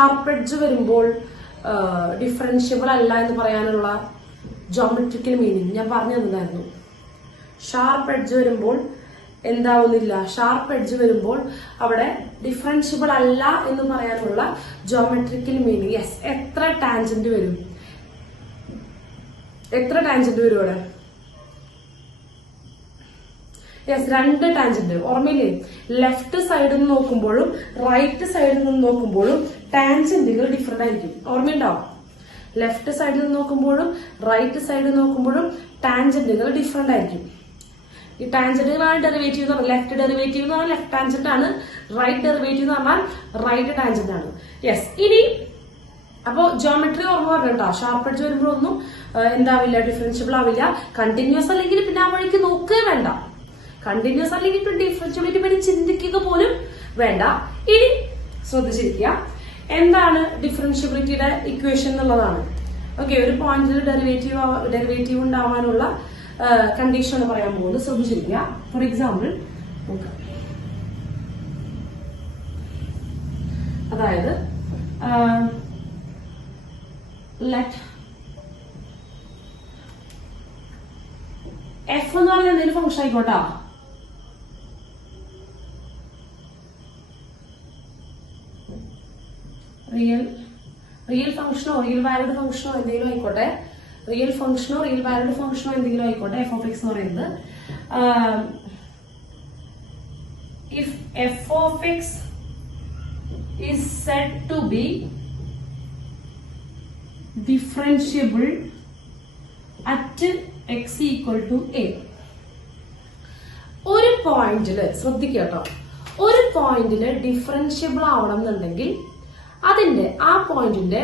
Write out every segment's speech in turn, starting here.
Sharp edge വരുമ്പോൾ differentiable അല്ല എന്ന് പറയാനുള്ള ജോമെട്രിക്കൽ മീനിങ് ഞാൻ പറഞ്ഞു തന്നതായിരുന്നു. ഷാർപ്പ് എഡ്ജ് വരുമ്പോൾ എന്താവുന്നില്ല, ഷാർപ്പ് എഡ്ജ് വരുമ്പോൾ അവിടെ ഡിഫറൻഷ്യബിൾ അല്ല എന്ന് പറയാനുള്ള ജോമെട്രിക്കൽ മീനിങ്. യെസ്, എത്ര ടാൻജന്റ് വരും? എത്ര ടാൻജന്റ് വരും അവിടെ? Yes, 2 tangent. ഓർമ്മയില്ലേ? ലെഫ്റ്റ് സൈഡിൽ നിന്ന് നോക്കുമ്പോഴും റൈറ്റ് സൈഡിൽ നിന്ന് നോക്കുമ്പോഴും ടാൻജന്റുകൾ ഡിഫറെന്റ് ആയിരിക്കും. ഓർമ്മയുണ്ടാവും? ലെഫ്റ്റ് സൈഡിൽ നിന്ന് നോക്കുമ്പോഴും റൈറ്റ് സൈഡിൽ നോക്കുമ്പോഴും ടാൻജന്റുകൾ ഡിഫറെന്റ് ആയിരിക്കും. ഈ ടാൻജന്റുകളാണ് ഡെറിവേറ്റീവ് എന്ന് പറഞ്ഞാൽ ലെഫ്റ്റ് ഡെറിവേറ്റീവ് എന്ന് പറഞ്ഞാൽ ലെഫ്റ്റ് ടാൻജന്റ് ആണ്, റൈറ്റ് ഡെറിവേറ്റീവ് എന്ന് പറഞ്ഞാൽ റൈറ്റ് ടാൻജന്റ് ആണ്. യെസ്, ഇനി അപ്പോ ജോമെട്രി ഓർമ്മ പറഞ്ഞിട്ടോ, ഷാർപ്പ് എഡ്ജ് വരുമ്പോഴൊന്നും എന്താവില്ല, ഡിഫറൻഷ്യബിൾ ആവില്ല. കണ്ടിന്യൂസ് അല്ലെങ്കിൽ പിന്നെ ആ വഴിക്ക് നോക്കുക വേണ്ട. കണ്ടിന്യൂസ് അല്ലെങ്കിൽ ഡിഫറൻഷ്യബിലിറ്റി പറ്റി ചിന്തിക്കുക പോലും വേണ്ട. ഇനി ശ്രദ്ധിച്ചിരിക്കുക, എന്താണ് ഡിഫറൻഷ്യബിലിറ്റിയുടെ ഇക്വേഷൻ എന്നുള്ളതാണ്. ഓക്കെ, ഒരു പോയിന്റിൽ ഡെറിവേറ്റീവ് ഉണ്ടാവാനുള്ള കണ്ടീഷൻ എന്ന് പറയാൻ പോകുന്നത്. ശ്രദ്ധിച്ചിരിക്കുക. ഫോർ എക്സാമ്പിൾ നോക്കാം. അതായത് ലെറ്റ് എഫ് എന്ന് പറഞ്ഞാൽ എന്തെങ്കിലും ഫംഗ്ഷൻ ആയിക്കോട്ടാ. റിയൽ ഫംഗ്ഷനോ റിയൽ വാല്യൂഡ് ഫംഗ്ഷനോ എന്തെങ്കിലും ആയിക്കോട്ടെ, റിയൽ ഫംഗ്ഷനോ റിയൽ വാല്യൂഡ് ഫംഗ്ഷനോ എന്തെങ്കിലും ആയിക്കോട്ടെ. എഫ് ഓഫ് എക്സ് എന്ന് പറയുന്നത് if F of X is said to be differentiable at x equal to a. ഒരു പോയിന്റില് ശ്രദ്ധിക്കട്ടോ, ഒരു പോയിന്റില് ഡിഫറൻഷ്യബിൾ ആവണം എന്നുണ്ടെങ്കിൽ അതിന്റെ ആ പോയിന്റിന്റെ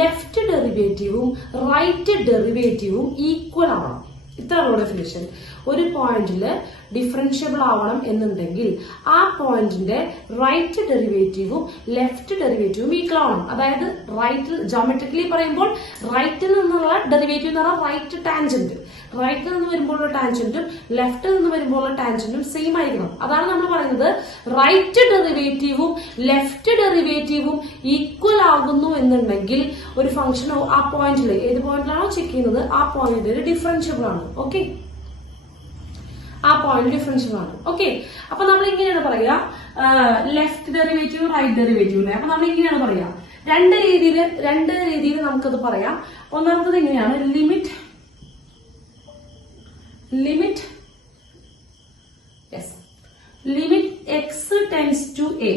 ലെഫ്റ്റ് ഡെറിവേറ്റീവും റൈറ്റ് ഡെറിവേറ്റീവും ഈക്വൽ ആവണം. ഇത്രയാണ് ഡെഫിനിഷൻ. ഒരു പോയിന്റില് ഡിഫറൻഷ്യബിൾ ആവണം എന്നുണ്ടെങ്കിൽ ആ പോയിന്റിന്റെ റൈറ്റ് ഡെറിവേറ്റീവും ലെഫ്റ്റ് ഡെറിവേറ്റീവും ഈക്വൽ ആവണം. അതായത് റൈറ്റ് ജോമെട്രിക്കലി പറയുമ്പോൾ റൈറ്റിൽ നിന്നുള്ള ഡെറിവേറ്റീവ് എന്ന് പറഞ്ഞാൽ റൈറ്റ് ടാൻജന്റ്, റൈറ്റിൽ നിന്ന് വരുമ്പോഴുള്ള ടാൻജന്റും ലെഫ്റ്റിൽ നിന്ന് വരുമ്പോഴുള്ള ടാൻജന്റും സെയിം ആയിരിക്കണം. അതാണ് നമ്മൾ പറയുന്നത് റൈറ്റ് ഡെറിവേറ്റീവും ലെഫ്റ്റ് ഡെറിവേറ്റീവും ഈക്വൽ ആകുന്നു എന്നുണ്ടെങ്കിൽ ഒരു ഫംഗ്ഷൻ ആ പോയിന്റിൽ, ഏത് പോയിന്റിലാണോ ചെക്ക് ചെയ്യുന്നത് ആ പോയിന്റിൽ ഡിഫറൻഷ്യബിൾ ആണ്. ഓക്കെ, ആ പോയിന്റ് ഡിഫറൻഷ്യബിൾ ആണ്. ഓക്കെ, അപ്പൊ നമ്മൾ ഇങ്ങനെയാണ് പറയുക, ലെഫ്റ്റ് ഡെറിവേറ്റീവ് റൈറ്റ് ഡെറിവേറ്റീവ്. അപ്പൊ നമ്മൾ ഇങ്ങനെയാണ് പറയുക, രണ്ട് രീതിയിൽ നമുക്കത് പറയാം. ഒന്നാമത്തത് ഇങ്ങനെയാണ്, limit x tends to a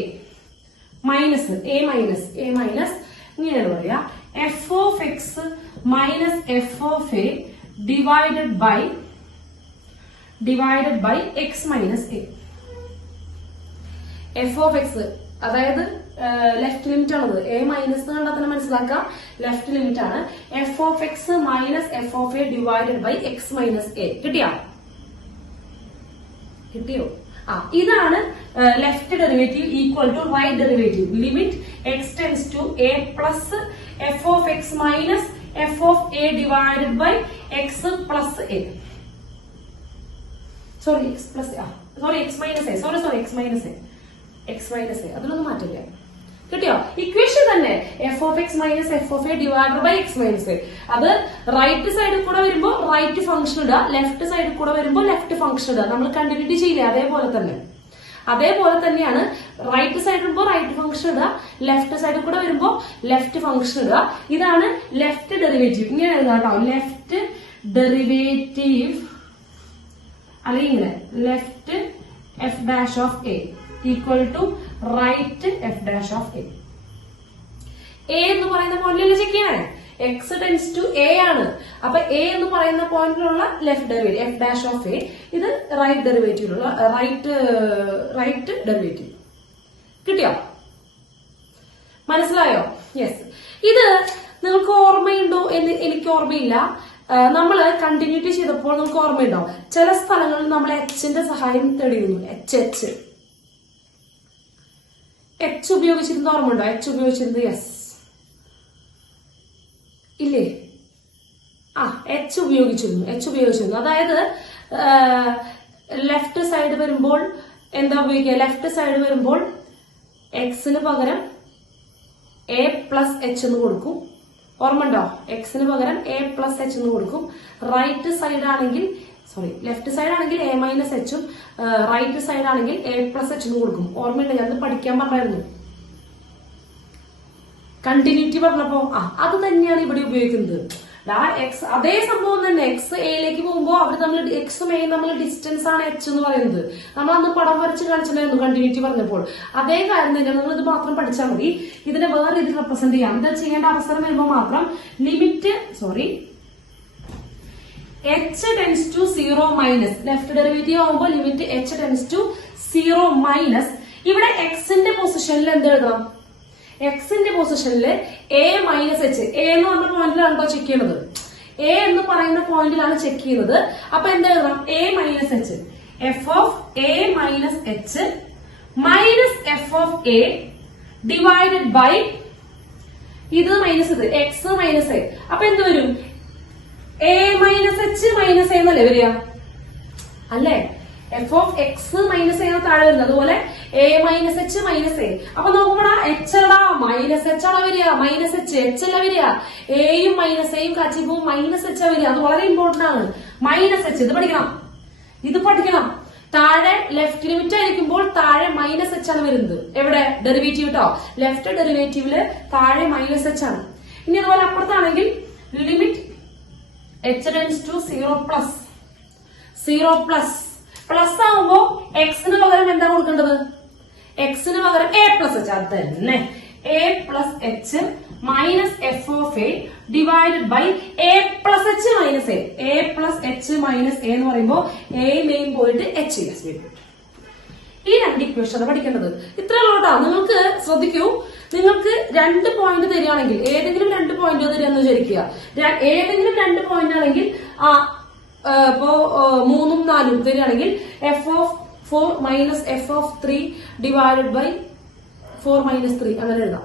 minus ഇങ്ങനെയാണ് പറയാ, f of x minus f of a divided by x minus a. F of x അതായത് ലെഫ്റ്റ് ലിമിറ്റ് ആണത്, എ മൈനസ് കണ്ടാൽ തന്നെ മനസ്സിലാക്കാം ലെഫ്റ്റ് ലിമിറ്റ് ആണ്. F of x minus f of a divided by x minus a. കിട്ടിയോ? ഇതാണ് left derivative equal to right derivative. Limit x tends to a plus f of x minus f of a divided by x plus a. X minus a അതിലൊന്നും മാറ്റില്ല. കിട്ടിയോ? Equation തന്നെ f of x minus f of a divided by x minus a. അത് right സൈഡിൽ കൂടെ വരുമ്പോൾ right function ഇടുക, left സൈഡിൽ കൂടെ വരുമ്പോൾ ലെഫ്റ്റ് ഫംഗ്ഷൻ ഇടുക. നമ്മൾ കണ്ടിന്യൂറ്റി ചെയ്യില്ലേ, അതേപോലെ തന്നെയാണ് റൈറ്റ് സൈഡിൽ വരുമ്പോൾ റൈറ്റ് ഫംഗ്ഷൻ ഇടുക, ലെഫ്റ്റ് സൈഡിൽ കൂടെ വരുമ്പോൾ ലെഫ്റ്റ് ഫംഗ്ഷൻ ഇടുക. ഇതാണ് ലെഫ്റ്റ് ഡെറിവേറ്റീവ്. ഇങ്ങനെ എഴുതാം കേട്ടോ, ലെഫ്റ്റ് ഡെറിവേറ്റീവ് അല്ലെങ്കിൽ ഇങ്ങനെ left f dash of a equal to right f dash of a. എന്ന് പറയുന്ന പോയിന്റിൽ ചെക്ക് ചെയ്യണേ, എക്സ് ടെൻസ് ടു എ ആണ്. അപ്പൊ എ എന്ന് പറയുന്ന പോയിന്റിലുള്ള left derivative f dash of a, ഇത് റൈറ്റ് ഡെറിവേറ്റീവിലുള്ള റൈറ്റ് ഡെറിവേറ്റീവ്. കിട്ടിയോ? മനസ്സിലായോ? യെസ്. ഇത് നിങ്ങൾക്ക് ഓർമ്മയുണ്ടോ എന്ന് എനിക്ക് ഓർമ്മയില്ല. നമ്മള് കണ്ടിന്യൂറ്റി ചെയ്തപ്പോൾ നമുക്ക് ഓർമ്മയുണ്ടാവും, ചില സ്ഥലങ്ങളിൽ നമ്മൾ എച്ചിന്റെ സഹായം തേടിയിരുന്നു. എച്ച് ഉപയോഗിച്ചിരുന്ന ഓർമ്മയുണ്ടോ? എച്ച് ഉപയോഗിച്ചിരുന്നത്? യെസ്, ഇല്ലേ? എച്ച് ഉപയോഗിച്ചിരുന്നു. അതായത് ലെഫ്റ്റ് സൈഡ് വരുമ്പോൾ എന്താ ഉപയോഗിക്കുക? ലെഫ്റ്റ് സൈഡ് വരുമ്പോൾ എക്സിന് പകരം എ പ്ലസ് എച്ച് എന്ന് കൊടുക്കും. ഓർമ്മണ്ടോ? എക്സിന് പകരം എ പ്ലസ് എച്ച് എന്ന് കൊടുക്കും. റൈറ്റ് സൈഡ് ആണെങ്കിൽ ലെഫ്റ്റ് സൈഡ് ആണെങ്കിൽ എ മൈനസ് എച്ചും റൈറ്റ് സൈഡ് ആണെങ്കിൽ എ പ്ലസ് എച്ച് എന്ന് കൊടുക്കും. ഓർമ്മയുണ്ട്, ഞാൻ പഠിക്കാൻ പറഞ്ഞായിരുന്നു. കണ്ടിന്യൂറ്റി പറഞ്ഞപ്പോ അത് തന്നെയാണ് ഇവിടെ ഉപയോഗിക്കുന്നത്. എക്സ് അതേ സംഭവം തന്നെ. എക്സ് എയിലേക്ക് പോകുമ്പോൾ അവർ നമ്മൾ എക്സും എയും നമ്മൾ ഡിസ്റ്റൻസ് ആണ് എച്ച് എന്ന് പറയുന്നത്. നമ്മൾ അന്ന് പടം വരച്ച് കാണിച്ചിട്ടുണ്ടായിരുന്നു കണ്ടിന്യൂറ്റി പറഞ്ഞപ്പോൾ. അതേ കാര്യം തന്നെ നിങ്ങൾ ഇത് മാത്രം പഠിച്ചാൽ മതി. ഇതിനെ വേറെ രീതിയിൽ റെപ്രസെന്റ് ചെയ്യാം. എന്താ ചെയ്യേണ്ട അവസരം വരുമ്പോൾ മാത്രം limit h tends to 0 minus left derivative ആവുമ്പോൾ limit h tends to 0 minus ഇവിടെ എക്സിന്റെ പൊസിഷനിൽ എന്ത് എഴുതണം? എക്സിന്റെ പൊസിഷനിൽ എ മൈനസ് എച്ച്. എ എന്ന് പറഞ്ഞ പോയിന്റിലാണോ ചെക്ക് ചെയ്യുന്നത്? എ എന്ന് പറയുന്ന പോയിന്റിലാണ് ചെക്ക് ചെയ്യുന്നത്. അപ്പൊ എന്ത് എഴുതണം? A minus h f of a minus h minus f of a divided by ഇത് മൈനസ് ഇത് എക്സ് മൈനസ് എ. അപ്പൊ എന്ത് വരും? A minus h minus a എന്നല്ലേ വരിക? അല്ലേ? F of x minus a താഴെ വരുന്നത്. അതുപോലെ a minus h minus a. അപ്പൊ നോക്കുമ്പോടാ എച്ച് അടാ മൈനസ് എച്ച് ആണോ വരിക? മൈനസ് എച്ച് എച്ച് അല്ല വരിക. എയും മൈനസ് എയും കാച്ചിപ്പോ മൈനസ് എച്ച് ആ വരിക. അത് വളരെ ഇമ്പോർട്ടന്റ് ആണ്. മൈനസ് എച്ച് ഇത് പഠിക്കണം. താഴെ ലെഫ്റ്റ് ലിമിറ്റ് ആയിരിക്കുമ്പോൾ താഴെ മൈനസ് എച്ച് ആണ് വരുന്നത്. എവിടെ? ഡെറിവേറ്റീവ് കേട്ടോ. ലെഫ്റ്റ് ഡെറിവേറ്റീവില് താഴെ മൈനസ് എച്ച് ആണ്. ഇനി അതുപോലെ അപ്പുറത്താണെങ്കിൽ limit h tends to 0 plus ആവുമ്പോ എക്സിന് പകരം എന്താ കൊടുക്കേണ്ടത്? എക്സിന് പകരം എ പ്ലസ് എച്ച്. അത് തന്നെ a plus h minus f of a divided by a plus h minus a. A plus h minus a എന്ന് പറയുമ്പോൾ എയിലെയും പോയിട്ട് എച്ച്. ഈ രണ്ട് ഇക്വേഷൻ പഠിക്കേണ്ടത് ഇത്രയുള്ളൂട്ടാ. നിങ്ങൾക്ക് ശ്രദ്ധിക്കൂ, നിങ്ങൾക്ക് 2 പോയിന്റ് തരികയാണെങ്കിൽ ഏതെങ്കിലും 2 പോയിന്റ് തരികയെന്ന് വിചാരിക്കുക. ഏതെങ്കിലും 2 പോയിന്റ് ആണെങ്കിൽ ഇപ്പോ 3ഉം 4ഉം തരികയാണെങ്കിൽ f of 4 minus f of 3 divided by 4 minus 3 അങ്ങനെ എഴുതാം.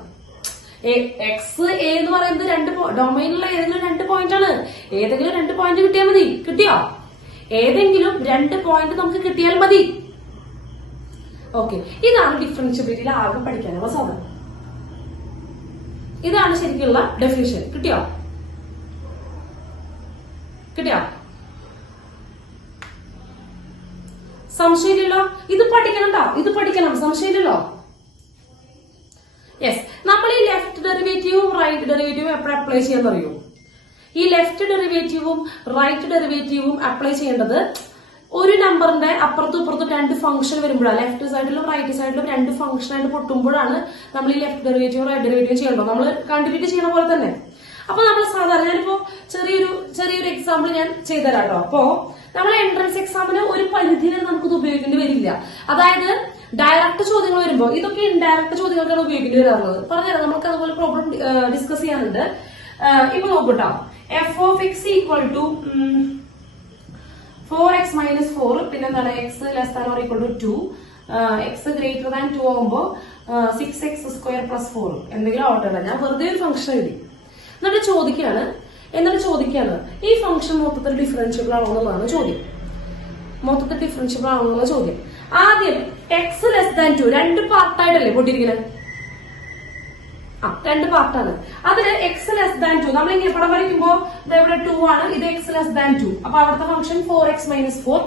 എക്സ് എ എന്ന് പറയുന്നത് ഡൊമൈനിലുള്ള ഏതെങ്കിലും 2 പോയിന്റ് ആണ്. ഏതെങ്കിലും 2 പോയിന്റ് കിട്ടിയാൽ മതി. കിട്ടിയോ? ഏതെങ്കിലും 2 പോയിന്റ് നമുക്ക് കിട്ടിയാൽ മതി. ഓക്കെ, ഇതാണ് ഡിഫറൻഷ്യബിലിറ്റിയിൽ ആകെ പഠിക്കാനുള്ള സാധനം. ഇതാണ് ശരിക്കുള്ള ഡെഫിനിഷൻ. കിട്ടിയോ? സംശയമില്ലല്ലോ? ഇത് പഠിക്കണം. സംശയമില്ലല്ലോ? യെസ്. നമ്മൾ ഈ ലെഫ്റ്റ് ഡെറിവേറ്റീവും റൈറ്റ് ഡെറിവേറ്റീവും എപ്പോഴും അപ്ലൈ ചെയ്യാൻ പറയൂ. ഈ ലെഫ്റ്റ് ഡെറിവേറ്റീവും റൈറ്റ് ഡെറിവേറ്റീവും അപ്ലൈ ചെയ്യേണ്ടത് ഒരു നമ്പറിന്റെ അപ്പുറത്തും ഇപ്പുറത്തും 2 ഫംഗ്ഷൻ വരുമ്പോഴാണ്. ലെഫ്റ്റ് സൈഡിലും റൈറ്റ് സൈഡിലും 2 ഫംഗ്ഷൻ ആയിട്ട് പൊട്ടുമ്പോഴാണ് നമ്മൾ ഈ ലെഫ്റ്റ് ഡെറിവേറ്റീവും റൈറ്റ് ഡെറിവേറ്റീവും ചെയ്യേണ്ടത്. നമ്മൾ കണ്ടിന്യൂറ്റി ചെയ്യുന്ന പോലെ തന്നെ. അപ്പൊ നമ്മൾ സാധാരണ ഞാനിപ്പോ ചെറിയൊരു എക്സാമ്പിൾ ഞാൻ ചെയ്തുതരാം കേട്ടോ. അപ്പോ നമ്മൾ എൻട്രൻസ് എക്സാമിന് ഒരു പരിധിയിൽ നമുക്കിത് ഉപയോഗിക്കേണ്ടി വരില്ല. അതായത് ഡയറക്റ്റ് ചോദ്യങ്ങൾ വരുമ്പോൾ ഇതൊക്കെ ഇൻഡയറക്റ്റ് ചോദ്യങ്ങൾക്കാണ് ഉപയോഗിക്കേണ്ടി വരാറുള്ളത്. പറഞ്ഞുതരാം, നമുക്ക് അതുപോലെ പ്രോബ്ലം ഡിസ്കസ് ചെയ്യാനുണ്ട്. ഇപ്പൊ നോക്കൂട്ടോ. F of x equal to 4x minus 4 പിന്നെന്താണ് x less than or equal to 2 x greater than 2 ആകുമ്പോ 6x സ്ക്വയർ പ്ലസ് 4 എന്തെങ്കിലും ആവട്ടെ. ഞാൻ വെറുതെ ഒരു ഫംഗ്ഷൻ എഴുതി. എന്നിട്ട് ചോദിക്കാണ് ഈ ഫംഗ്ഷൻ മൊത്തത്തിൽ ഡിഫറൻഷ്യബിൾ ആണോ എന്നുള്ളതാണ് ചോദ്യം. ആദ്യം എക്സ് ലെസ് ദാൻ 2 2 പാർട്ടായിട്ടല്ലേ പൊട്ടിയിരിക്കുന്നത്? 2 പാർട്ടാണ്. അതില് എക്സ് ലെസ് ദാൻ 2 നമ്മൾ ഇങ്ങനെ പടം വരയ്ക്കുമ്പോ ഇവിടെ 2 ആണ്. ഇത് എക്സ് ലെസ് ദാൻ 2. അപ്പൊ അവിടുത്തെ ഫംഗ്ഷൻ 4x മൈനസ് 4.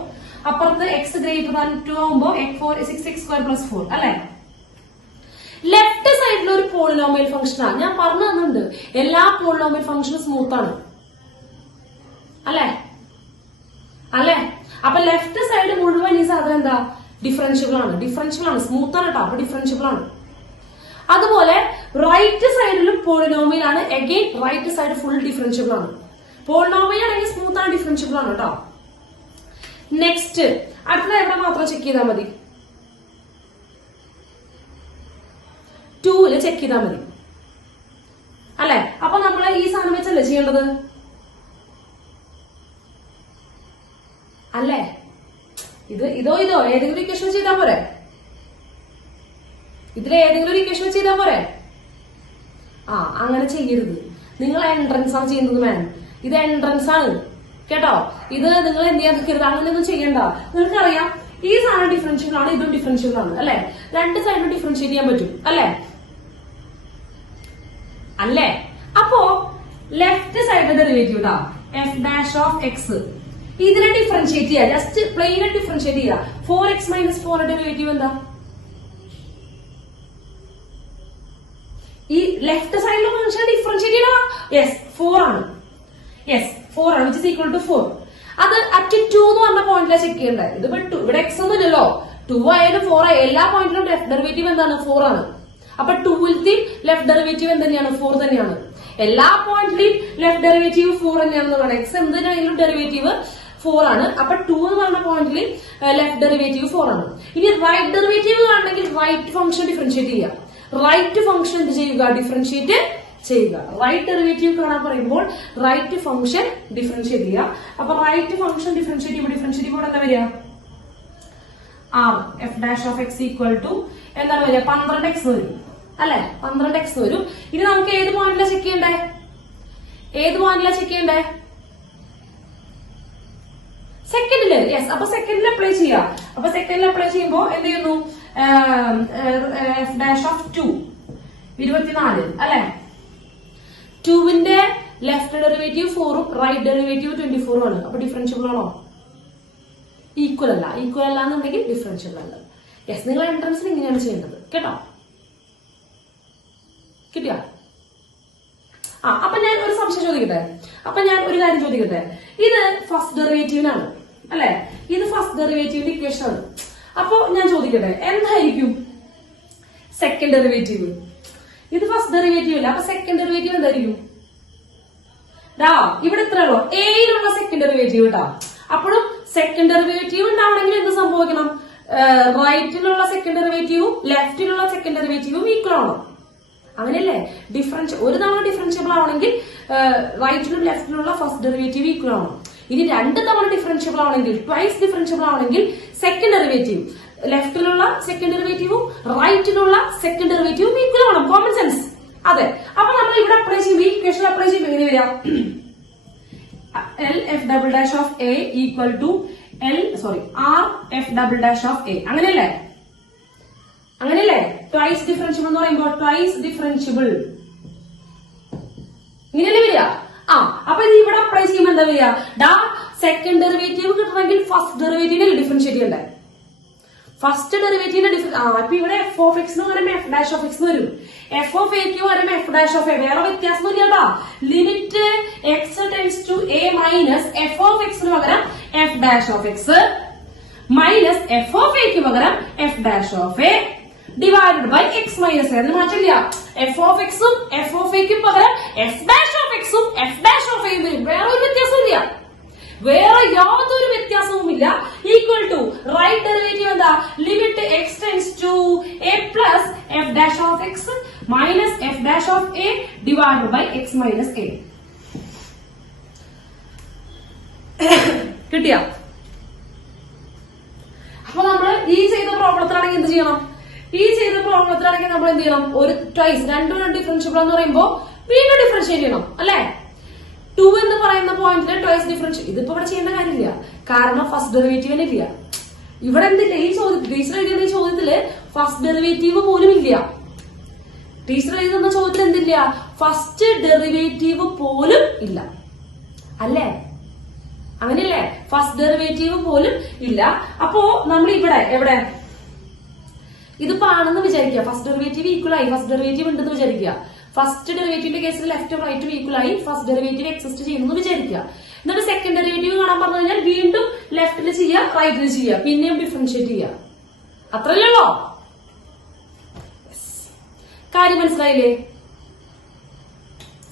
അപ്പുറത്ത് എക്സ് ഗ്രേറ്റർ ദാൻ 2 ആകുമ്പോ 6x സ്ക്വയർ പ്ലസ് 4 അല്ലെ? ലെഫ്റ്റ് സൈഡിൽ ഒരു പോളിനോമിയൽ ഫംഗ്ഷനാണ്. ഞാൻ പറഞ്ഞു തന്നിട്ടുണ്ട് എല്ലാ പോളിനോമിയൽ ഫംഗ്ഷനും സ്മൂത്ത് ആണ് അല്ലെ? അപ്പൊ ലെഫ്റ്റ് സൈഡ് മുഴുവൻ ഈ സാധനം എന്താ? ഡിഫറൻഷ്യബിൾ ആണ്. സ്മൂത്ത് ആണ് കേട്ടോ. അപ്പൊ ഡിഫറൻഷ്യബിൾ ആണ്. അതുപോലെ റൈറ്റ് സൈഡിലും പോളിനോമിയൽ ആണ്. Again right side full differentiable ആണ്. പോളിനോമിയൽ ആണെങ്കിൽ സ്മൂത്ത് ആണ്, ഡിഫറൻഷ്യബിൾ ആണ് കേട്ടോ. നെക്സ്റ്റ് അടുത്തത് എവിടെ മാത്രം ചെക്ക് ചെയ്താൽ മതി? 2ല് ചെക്ക് ചെയ്താൽ മതി അല്ലെ? അപ്പൊ നമ്മൾ ഈ സാധനം വെച്ചല്ലേ ചെയ്യേണ്ടത് അല്ലേ? ഇതോ ഏതെങ്കിലും ഇക്വേഷൻ ചെയ്താൽ പോരെ? ഇതിലേതെങ്കിലും ഒരു ഇക്വേഷൻ ചെയ്താൽ പോരെ? അങ്ങനെ ചെയ്യരുത്. നിങ്ങൾ എൻട്രൻസ് ആണ് ചെയ്യുന്നത് മാൻ. ഇത് എൻട്രൻസ് ആണ് കേട്ടോ. ഇത് നിങ്ങൾ എന്ത് ചെയ്യാൻ നിൽക്കരുത്. അങ്ങനെയൊന്നും ചെയ്യണ്ട. നിങ്ങൾക്കറിയാം ഈ സാധനം ഡിഫറൻഷ്യബിൾ ആണ്, ഇതും ഡിഫറൻഷ്യബിൾ ആണ് അല്ലെ? 2 സൈഡിലും ഡിഫറൻഷിയേറ്റ് ചെയ്യാൻ പറ്റും അല്ലെ? അല്ലേ? അപ്പോ ലെഫ്റ്റ് സൈഡ് ഡെറിവേറ്റീവ് ഇടാ എഫ് ഡാഷ് ഓഫ് എക്സ്. ഇതിനെ ഡിഫറൻഷിയേറ്റ് ചെയ്യാം, ജസ്റ്റ് പ്ലെയിൻ ഡിഫറൻഷിയേറ്റ് ചെയ്യാം. 4x മൈനസ് 4 ഡെറിവേറ്റീവ് എന്താ? ഈ ലെഫ്റ്റ് സൈഡിലെ ഫംഗ്ഷൻ ഡിഫറൻഷിയേറ്റ് ചെയ്യണം. യെസ് 4 ആണ്. യെസ് 4 ആണ്, വിച്ച് ഇസ് ഈക്വൽ ടു 4. അത് അറ്റ് 2 എന്ന് പറഞ്ഞ പോയിന്റിലാണ് ചെക്ക് ചെയ്യേണ്ടത്. ഇത് ഇവിടെ എക്സ് ഒന്നും ഇല്ലല്ലോ. 2 ആയാലും 4 ആയാലും എല്ലാ പോയിന്റിലും ലെഫ്റ്റ് ഡെറിവേറ്റീവ് എന്താണ്? 4 ആണ്. അപ്പൊ 2ലെയും ലെഫ്റ്റ് ഡെറിവേറ്റീവ് എന്ത് തന്നെയാണ്? 4 തന്നെയാണ്. എല്ലാ പോയിന്റിലെയും ലെഫ്റ്റ് ഡെറിവേറ്റീവ് 4 തന്നെയാണെന്ന് പറയാം. എക്സ് എന്തിനായാലും ഡെറിവേറ്റീവ് 4 ആണ്. അപ്പൊ 2 എന്ന് പറഞ്ഞ പോയിന്റിൽ ലെഫ്റ്റ് ഡെറിവേറ്റീവ് 4 ആണ്. ഇനി റൈറ്റ് ഡെറിവേറ്റീവ് കാണണമെങ്കിൽ റൈറ്റ് ഫംഗ്ഷൻ ഡിഫറൻഷിയേറ്റ് ചെയ്യുക. റൈറ്റ് ഫംഗ്ഷൻ എന്ത് ചെയ്യുക? ഡിഫറൻഷിയേറ്റ് ചെയ്യുക. റൈറ്റ് ഡെറിവേറ്റീവ് കാണാൻ പറയുമ്പോൾ റൈറ്റ് ഫംഗ്ഷൻ ഡിഫറൻഷിയേറ്റ് ചെയ്യുക. അപ്പൊ റൈറ്റ് ഫംഗ്ഷൻ ഡിഫറൻഷിയേറ്റ് ചെയ്യുമ്പോൾ എന്താ വരിക? R f dash of x equal to എന്താണ് വരിക? 12x വരും അല്ലെ? 12x വരും. ഇനി നമുക്ക് ഏത് പോയിന്റിലാണ് ചെക്ക് ചെയ്യണ്ടേ? സെക്കൻഡില്. യെസ്, അപ്പൊ സെക്കൻഡിൽ അപ്ലൈ ചെയ്യാം. അപ്പൊ സെക്കൻഡിൽ അപ്ലൈ ചെയ്യുമ്പോൾ എന്ത് ചെയ്യുന്നു? എഫ് ഡാഷ് ഓഫ് 2 24 അല്ലെ? 2വിന്റെ ലെഫ്റ്റ് ഡെറിവേറ്റീവ് 4ഉം റൈറ്റ് ഡെറിവേറ്റീവ് 24 ആണ്. അപ്പൊ ഡിഫറൻഷ്യബിൾ ആണോ? ഈക്വൽ അല്ല. ഈക്വൽ അല്ല എന്നുണ്ടെങ്കിൽ ഡിഫറൻഷ്യബിൾ അല്ല. യെസ്, നിങ്ങൾ എൻട്രൻസിൽ ഇങ്ങനെയാണ് ചെയ്യേണ്ടത് കേട്ടോ. കിട്ടിയ? അപ്പൊ ഞാൻ ഒരു സംശയം ചോദിക്കട്ടെ. ഒരു കാര്യം ചോദിക്കട്ടെ. ഇത് ഫസ്റ്റ് ഡെറിവേറ്റീവിനാണ് അല്ലെ? ഇത് ഫസ്റ്റ് ഡെറിവേറ്റീവിന്റെ ഇക്വേഷൻ ആണ്. അപ്പൊ ഞാൻ ചോദിക്കട്ടെ, എന്തായിരിക്കും സെക്കൻഡ് ഡെറിവേറ്റീവ്? ഇത് ഫസ്റ്റ് ഡെറിവേറ്റീവ് അല്ല. അപ്പൊ സെക്കൻഡ് ഡെറിവേറ്റീവ് എന്തായിരിക്കും? ഇവിടെ എത്രയുള്ളൂ? എയിലുള്ള സെക്കൻഡ് ഡെറിവേറ്റീവ് കേട്ടോ. അപ്പോഴും സെക്കൻഡ് ഡെറിവേറ്റീവ് ഉണ്ടാവണമെങ്കിൽ എന്ത് സംഭവിക്കണം? റൈറ്റിലുള്ള സെക്കൻഡ് ഡെറിവേറ്റീവും ലെഫ്റ്റിലുള്ള സെക്കൻഡ് ഡെറിവേറ്റീവും ഈക്വൽ ആവണം. അങ്ങനെയല്ലേ? ഒരു തവണ ഡിഫറൻഷ്യബിൾ ആവണമെങ്കിൽ റൈറ്റിലും ലെഫ്റ്റിലുള്ള ഫസ്റ്റ് ഡെറിവേറ്റീവ് ഈക്വൽ ആവണം. ഇനി 2 തവണ ഡിഫറൻഷ്യബിൾ ആവണമെങ്കിൽ, ട്വൈസ് ഡിഫറൻഷ്യബിൾ ആവണമെങ്കിൽ സെക്കൻഡ് ഡെറിവേറ്റീവ് ലെഫ്റ്റിലുള്ള സെക്കൻഡ് ഡെറിവേറ്റീവും റൈറ്റിലുള്ള സെക്കൻഡ് ഡെറിവേറ്റീവും ഈക്വൽ ആവണം. Common sense. അതെ. അപ്പൊ നമ്മൾ ഇവിടെ അപ്ലൈ ചെയ്യും, ഈ ഇക്വേഷൻ അപ്ലൈ ചെയ്യുമ്പോൾ എങ്ങനെ വരിക? L f double dash of a equal to R f double dash of a. അങ്ങനെയല്ലേ? ട്വൈസ് ഡിഫറൻഷ്യബിൾ എന്ന് പറയുമ്പോൾ ട്വൈസ് ഡിഫറൻഷ്യബിൾ ഇങ്ങനെയല്ലേ വരിക? അപ്പൊ ഇത് ഇവിടെ അപ്ലൈ ചെയ്യുമ്പോൾ എന്താ വരിക? സെക്കൻഡ് ഡെറിവേറ്റീവ് കിട്ടണമെങ്കിൽ ഫസ്റ്റ് ഡെറിവേറ്റീവിനെ ഡിഫറൻഷിയേറ്റ് ചെയ്യണ്ടേ? ഫസ്റ്റ് ഡെറിവേറ്റീവിന്റെ ഇപ്പൊ ഇവിടെ എഫ് ഓഫ് എക്സ് എന്ന് പറയുമ്പോൾ എഫ് ഡാഷ് ഓഫ് എക്സ് വരും. എഫ് ഓഫ് എക്ക് പറയുമ്പോൾ എഫ് ഡാഷ് ഓഫ് എ. വേറെ വ്യത്യാസം ഇല്ലാട്ടാ. Limit x tends to a minus f of എക്സിന് പകരം f dash of x minus f of x പകരം f dash of a divided by x minus a. മാറ്റില്ല. F of എക്സും f of എക്കും പകരം f dash of എക്സും f dash of എയും വരും. വേറെ ഒരു വ്യത്യാസവും ഇല്ല. വേറെ യാതൊരു വ്യത്യാസവുമില്ല. ഈക്വൽ ടു റൈറ്റ് ഡെറിവേറ്റീവ് എന്താ? Limit x tends to a plus f dash of x minus f dash of a divided by x minus a. കിട്ടിയ? അപ്പൊ നമ്മൾ ഈ ചെയ്ത പ്രോബ്ലത്തിലാണെങ്കിൽ എന്ത് ചെയ്യണം? നമ്മൾ എന്ത് ചെയ്യണം? ഒരു ട്വൈസ് രണ്ടും ഡിഫറൻഷ്യബിൾ എന്ന് പറയുമ്പോൾ വീണ്ടും ഡിഫറൻഷിയേറ്റ് ചെയ്യണം അല്ലെ? 2 എന്ന് പറയുന്ന പോയിന്റിൽ ട്വൈസ് ഡിഫറൻഷിയേറ്റ്. ഇതിപ്പോ ഇവിടെ ചെയ്യേണ്ട കാര്യമില്ല, കാരണം ഫസ്റ്റ് ഡെറിവേറ്റീവിന് ഇല്ല. ഇവിടെ എന്തില്ല? ഈ ചോദ്യത്തിൽ ടീച്ചർ എഴുതിയ ഈ ചോദ്യത്തില് ഫസ്റ്റ് ഡെറിവേറ്റീവ് പോലും ഇല്ല. ടീച്ചർ എഴുതുന്ന ചോദ്യത്തിൽ എന്തില്ല? ഫസ്റ്റ് ഡെറിവേറ്റീവ് പോലും ഇല്ല അല്ലേ? അങ്ങനെയല്ലേ? ഫസ്റ്റ് ഡെറിവേറ്റീവ് പോലും ഇല്ല. അപ്പോ നമ്മൾ ഇവിടെ എവിടെ ഇതിപ്പോ ആണെന്ന് വിചാരിക്കുക. ഫസ്റ്റ് ഡെറിവേറ്റീവ് ഈക്വൽ ആയി, ഫസ്റ്റ് ഡെറിവേറ്റീവ് ഉണ്ടെന്ന് വിചാരിക്കുക. ഫസ്റ്റ് ഡെറിവേറ്റീവിന്റെ കേസിൽ ലെഫ്റ്റും റൈറ്റും ഈക്വൽ ആയി, ഫസ്റ്റ് ഡെറിവേറ്റീവ് എക്സിസ്റ്റ് ചെയ്യുന്നു വിചാരിക്കുക. എന്നിട്ട് സെക്കൻഡ് ഡെറിവേറ്റീവ് കാണാൻ പറഞ്ഞു കഴിഞ്ഞാൽ വീണ്ടും ലെഫ്റ്റിൽ ചെയ്യുക, റൈറ്റിൽ ചെയ്യുക, പിന്നെയും ഡിഫറൻഷിയേറ്റ് ചെയ്യുക. അത്രയല്ലോ കാര്യം. മനസ്സിലായില്ലേ?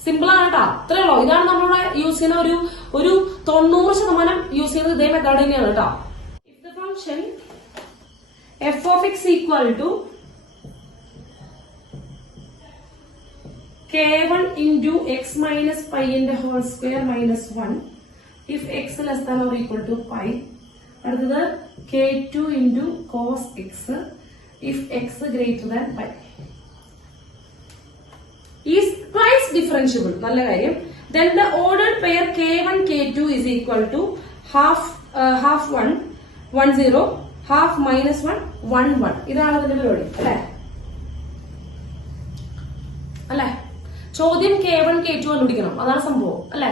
സിമ്പിൾ ആണ് കേട്ടോ. അത്രയല്ലോ. ഇതാണ് നമ്മളിവിടെ യൂസ് ചെയ്യുന്ന ഒരു 90% യൂസ് ചെയ്യുന്നത് ഇതേ മെത്തേഡ് തന്നെയാണ് കേട്ടോ. If the function f of x equal to k1 into x minus pi in the whole square minus 1 if x less than or equal to pi. അടുത്തത് k2 into cos x if x greater than pi. Is twice differentiable. നല്ല കാര്യം. Then the ordered pair k1 k2 is equal to half 1 1 0 half minus 1 1 1. ഇതാണ് അതിന്റെ പരിപാടി അല്ലെ? ചോദ്യം K1 K2 കണ്ടുപിടിക്കണം, അതാണ് സംഭവം അല്ലെ.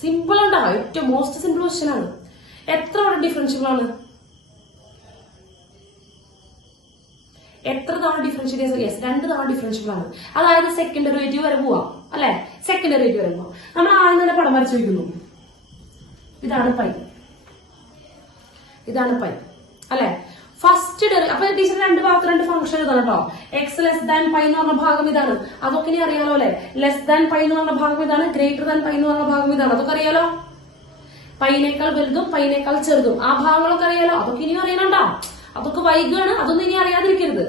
സിമ്പിൾ ഉണ്ടാവും, ഏറ്റവും മോസ്റ്റ് സിമ്പിൾ ക്വസ്റ്റ്യൻ ആണ്. എത്ര തവണ ഡിഫറൻഷ്യബിൾ ആണ്? എത്ര തവണ ഡിഫറൻഷ്യബിൾ? യെസ്, 2 തവണ ഡിഫറൻഷ്യബിൾ ആണ്. അതായത് സെക്കൻഡ് ഡെറിവേറ്റീവ് വരെ പോവാം അല്ലെ. സെക്കൻഡ് ഡെറിവേറ്റീവ് വരെ പോവാം. നമ്മൾ ആദ്യം തന്നെ പടം വരച്ചു വയ്ക്കുന്നു. ഇതാണ് പൈ, ഇതാണ് പൈ അല്ലെ. ഫസ്റ്റ് അപ്പൊ ടീച്ചർ 2 ഭാഗത്ത് 2 ഫംഗ്ഷൻ ഇതാണ് കേട്ടോ. എക്സ് ലെസ് ദാൻ പൈ എന്ന് പറഞ്ഞ ഭാഗം ഇതാണ്, അതൊക്കെ ഇനി അറിയാലോ അല്ലെ. ലെസ് ദാൻ പൈ എന്ന് പറഞ്ഞ ഭാഗം ഇതാണ്, ഗ്രേറ്റർ ദാൻ പൈ എന്ന് പറഞ്ഞ ഭാഗം ഇതാണ്, അതൊക്കെ അറിയാലോ. പൈനേക്കാൾ വലുതും പൈനേക്കാൾ ചെറുതും ആ ഭാഗങ്ങളൊക്കെ അറിയാലോ, അതൊക്കെ ഇനിയും അറിയണുണ്ടോ. അതൊക്കെ വൈകാണ്, അതൊന്നും ഇനി അറിയാതിരിക്കരുത്.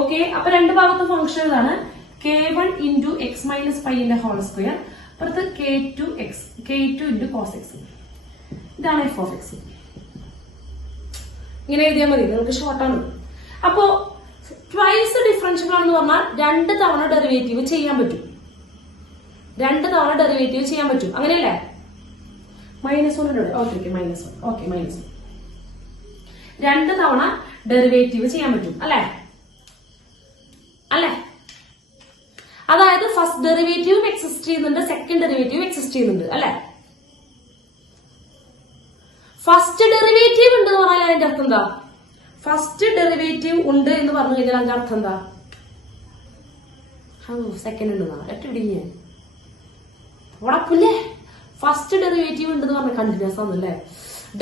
ഓക്കെ, അപ്പൊ 2 ഭാഗത്തെ ഫംഗ്ഷൻ ഇതാണ്. K1 into x minus pi ന്റെ ഹോൾ സ്ക്വയർ, അപ്പുറത്ത് K2 into cos x. ഇതാണ് f of x. ഇങ്ങനെ എഴുതിയാൽ മതി, നിങ്ങൾക്ക് ഷോർട്ടാണ്. അപ്പോ ട്വൈസ് ഡിഫറൻഷ്യബിൾ ആണെന്ന് പറഞ്ഞാൽ 2 തവണ ഡെറിവേറ്റീവ് ചെയ്യാൻ പറ്റും. 2 തവണ ഡെറിവേറ്റീവ് ചെയ്യാൻ പറ്റും, അങ്ങനെയല്ലേ. -1 ഓക്കെ, -1 ഓക്കെ, -1 2 തവണ ഡെറിവേറ്റീവ് ചെയ്യാൻ പറ്റും അല്ലെ. അല്ലെ, അതായത് ഫസ്റ്റ് ഡെറിവേറ്റീവും എക്സിസ്റ്റ് ചെയ്യുന്നുണ്ട്, സെക്കൻഡ് ഡെറിവേറ്റീവ് എക്സിസ്റ്റ് ചെയ്യുന്നുണ്ട് അല്ലെ. ഫസ്റ്റ് ഡെറിവേറ്റീവ് ഉണ്ട് എന്ന് പറഞ്ഞാൽ അതിന്റെ അർത്ഥം എന്താ? ഫസ്റ്റ് ഡെറിവേറ്റീവ് ഉണ്ട് എന്ന് പറഞ്ഞു കഴിഞ്ഞാൽ അതിന്റെ അർത്ഥം എന്താ? സെക്കൻഡ് ഉണ്ടെന്നാ എട്ടിടിഞ്ഞ് ഉടക്കില്ലേ. ഫസ്റ്റ് ഡെറിവേറ്റീവ് ഉണ്ടെന്ന് പറഞ്ഞ കണ്ടിന്യൂസ് ആണല്ലേ.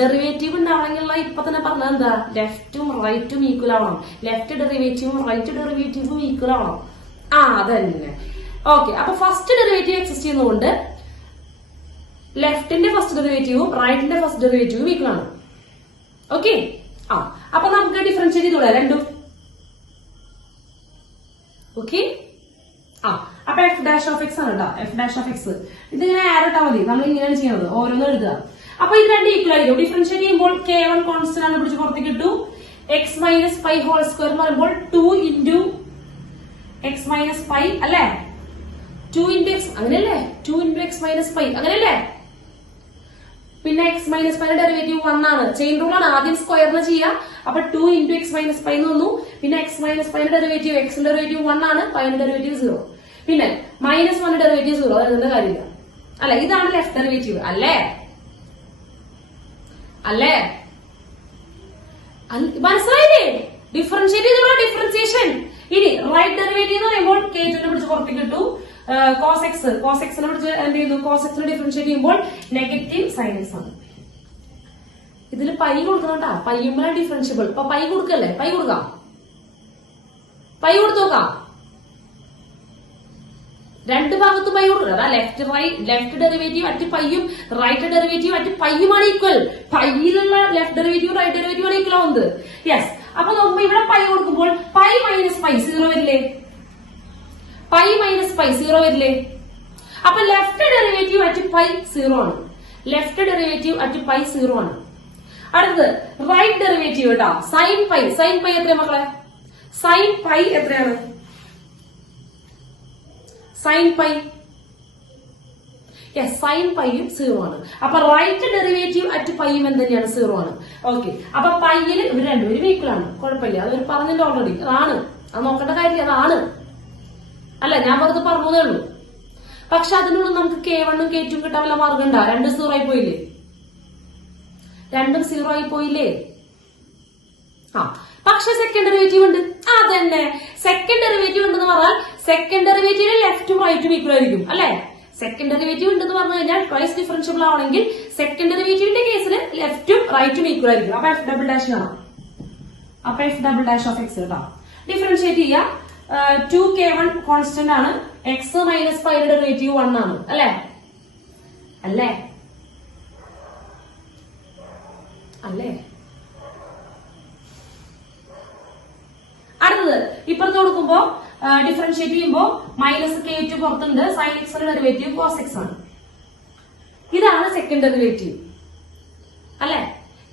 ഡെറിവേറ്റീവ് ഉണ്ടാവണമെങ്കിൽ ഇപ്പൊ തന്നെ പറഞ്ഞത് എന്താ? ലെഫ്റ്റും റൈറ്റും ഈക്വൽ ആവണം. ലെഫ്റ്റ് ഡെറിവേറ്റീവും റൈറ്റ് ഡെറിവേറ്റീവും ഈക്വൽ ആവണം. അതന്നെ. ഓക്കെ, അപ്പൊ ഫസ്റ്റ് ഡെറിവേറ്റീവ് എക്സിസ്റ്റ് ചെയ്യുന്നതുകൊണ്ട് ലെഫ്റ്റിന്റെ ഫസ്റ്റ് ഡെറിവേറ്റീവും റൈറ്റിന്റെ ഫസ്റ്റ് ഡെറിവേറ്റീവും ഈക്വൽ ആണ്. ഓക്കെ, അപ്പൊ നമുക്ക് ഡിഫറൻഷിയേറ്റ് ചെയ്തോളാം രണ്ടും. ഓക്കെ, അപ്പൊ f dash of x ആണ് കേട്ടോ. f dash of x ഇതിങ്ങനെ ആരോ ഇട്ടാ മതി, നമ്മൾ ഇങ്ങനെയാണ് ചെയ്യുന്നത്, ഓരോന്നും എഴുതുക. അപ്പൊ ഇത് 2 ഈക്വൽ ആയിരിക്കും. ഡിഫറൻഷിയേറ്റ് ചെയ്യുമ്പോൾ K1 കോൺസ്റ്റന്റ് ആണ് പിടിച്ച് പുറത്തേക്ക് ഇട്ടു. x minus pi whole square എന്ന് പറയുമ്പോൾ 2 into x minus pi അല്ലേ. 2 into x അങ്ങനെയല്ലേ. 2 into x minus pi അങ്ങനെയല്ലേ. പിന്നെ x minus pi ഡെറിവേറ്റീവ് 1 ആണ്. ചെയിൻ റൂൾ ആണ്, ആദ്യം സ്ക്വയറിന് ചെയ്യാം. അപ്പൊ 2 into x minus pi എന്ന് വന്നു. പിന്നെ x minus pi derivative, x derivative 1 ആണ്, pi ഡെറിവേറ്റീവ് 0. പിന്നെ -1 ഡെറിവേറ്റീവ് 0, അതെന്താ കാര്യമില്ല അല്ലെ. ഇതാണ് ലെഫ്റ്റ് ഡെറിവേറ്റീവ് അല്ലേ. അല്ലേ, മനസ്സിലായില്ലേ? ഡിഫറൻഷിയേറ്റ് ചെയ്തോളൂ, ഡിഫറൻസിയേഷൻ. ഇനി റൈറ്റ് ഡെറിവേറ്റീവ് എന്ന് പറയുമ്പോൾ K2 പിടിച്ച് പുറത്തേക്ക് ഇട്ടു. cos x നെ പിടിച്ച് എന്ത് ചെയ്യുന്നു? cos x നെ ഡിഫറൻഷിയേറ്റ് ചെയ്യുമ്പോൾ നെഗറ്റീവ് sin x ആണ്. ഇതിൽ പൈ കൊടുക്കണോട്ടാ, പയ്യുമ്പോഴാണ് ഡിഫറൻഷ്യബിൾ. അപ്പൊ പൈ കൊടുക്കല്ലേ, പൈ കൊടുക്കാം, പൈ കൊടുത്തു നോക്കാം. 2 ഭാഗത്തും പൈ കൊടുക്കുക. അതാ ലെഫ്റ്റ് ഡെറിവേറ്റീവ് അറ്റ് പയ്യും റൈറ്റ് ഡെറിവേറ്റീവ് അറ്റ് പയ്യുമാണ് ഈക്വൽ. പയ്യിലുള്ള ലെഫ്റ്റ് ഡെറിവേറ്റീവ് റൈറ്റ് ഡെറിവേറ്റീവ് ആണ് ഈക്വൽ ആവുന്നത്. യെസ്, അപ്പൊ നോക്കുമ്പോ ഇവിടെ പൈ കൊടുക്കുമ്പോൾ പൈ മൈനസ് പൈ 0 വരില്ലേ. പൈ മൈനസ് പൈ 0 വരില്ലേ. അപ്പൊ ലെഫ്റ്റ് ഡെറിവേറ്റീവ് അറ്റ് പൈ 0 ആണ്. ലെഫ്റ്റ് ഡെറിവേറ്റീവ് അറ്റ് പൈ 0 ആണ്. അടുത്തത് റൈറ്റ് ഡെറിവേറ്റീവ് കേട്ടോ. സൈൻ പൈ എത്രയാ മക്കളെ? സൈൻ പൈ എത്രയാണ്? സൈൻ പൈ, യെസ്, സൈൻ പൈയും 0 ആണ്. അപ്പൊ റൈറ്റ് ഡെറിവേറ്റീവ് അറ്റ് പൈയും എന്ത് തന്നെയാണ്? 0 ആണ്. ഓക്കെ, അപ്പൊ പൈയിൽ ഇവർ രണ്ടുപേരും ഈക്വൽ ആണ്, കുഴപ്പമില്ല. അത് പറഞ്ഞല്ലോ ഓൾറെഡി, അതാണ്, അത് നോക്കേണ്ട കാര്യമില്ല, അതാണ് അല്ല, ഞാൻ വെറുതെ പറഞ്ഞതേ ഉള്ളൂ. പക്ഷെ അതിനുള്ളിൽ നമുക്ക് K1 K2 കിട്ടാൻ വല്ല മാർഗം ഉണ്ടാ? 2 0 ആയി പോയില്ലേ, 2 0 ആയി പോയില്ലേ. പക്ഷെ സെക്കൻഡ് ഡെറിവേറ്റീവ് ഉണ്ട്. അതന്നെ, സെക്കൻഡ് ഡെറിവേറ്റീവ് ഉണ്ടെന്ന് പറഞ്ഞാൽ സെക്കൻഡ് ഡെറിവേറ്റീവ് ലെഫ്റ്റും റൈറ്റും ഈക്വൽ ആയിരിക്കും അല്ലെ. സെക്കൻഡ് ഡെറിവേറ്റീവ് ഉണ്ടെന്ന് പറഞ്ഞു കഴിഞ്ഞാൽ ട്വൈസ് ഡിഫറൻഷ്യബിൾ ആവണമെങ്കിൽ സെക്കൻഡ് ഡെറിവേറ്റീവിന്റെ കേസിൽ ലെഫ്റ്റും റൈറ്റും ഈക്വൽ ആയിരിക്കും. അപ്പൊ f ഡബിൾ ഡാഷ് കാണാം. അപ്പൊ f double dash of x കേട്ടോ. ഡിഫറൻഷിയേറ്റ് ചെയ്യാം. 2K1 കോൺസ്റ്റന്റ് ആണ്. x മൈനസ് പൈ ഡെറിവേറ്റീവ് 1 ആണ് അല്ലെ. അല്ലേ അല്ലേ. അടുത്തത് ഇപ്പുറത്ത് കൊടുക്കുമ്പോ ഡിഫറൻഷിയേറ്റ് ചെയ്യുമ്പോ -K2 പുറത്തുണ്ട്. sin x derivative cos x ആണ്. ഇതാണ് സെക്കൻഡ് ഡെറിവേറ്റീവ് അല്ലെ.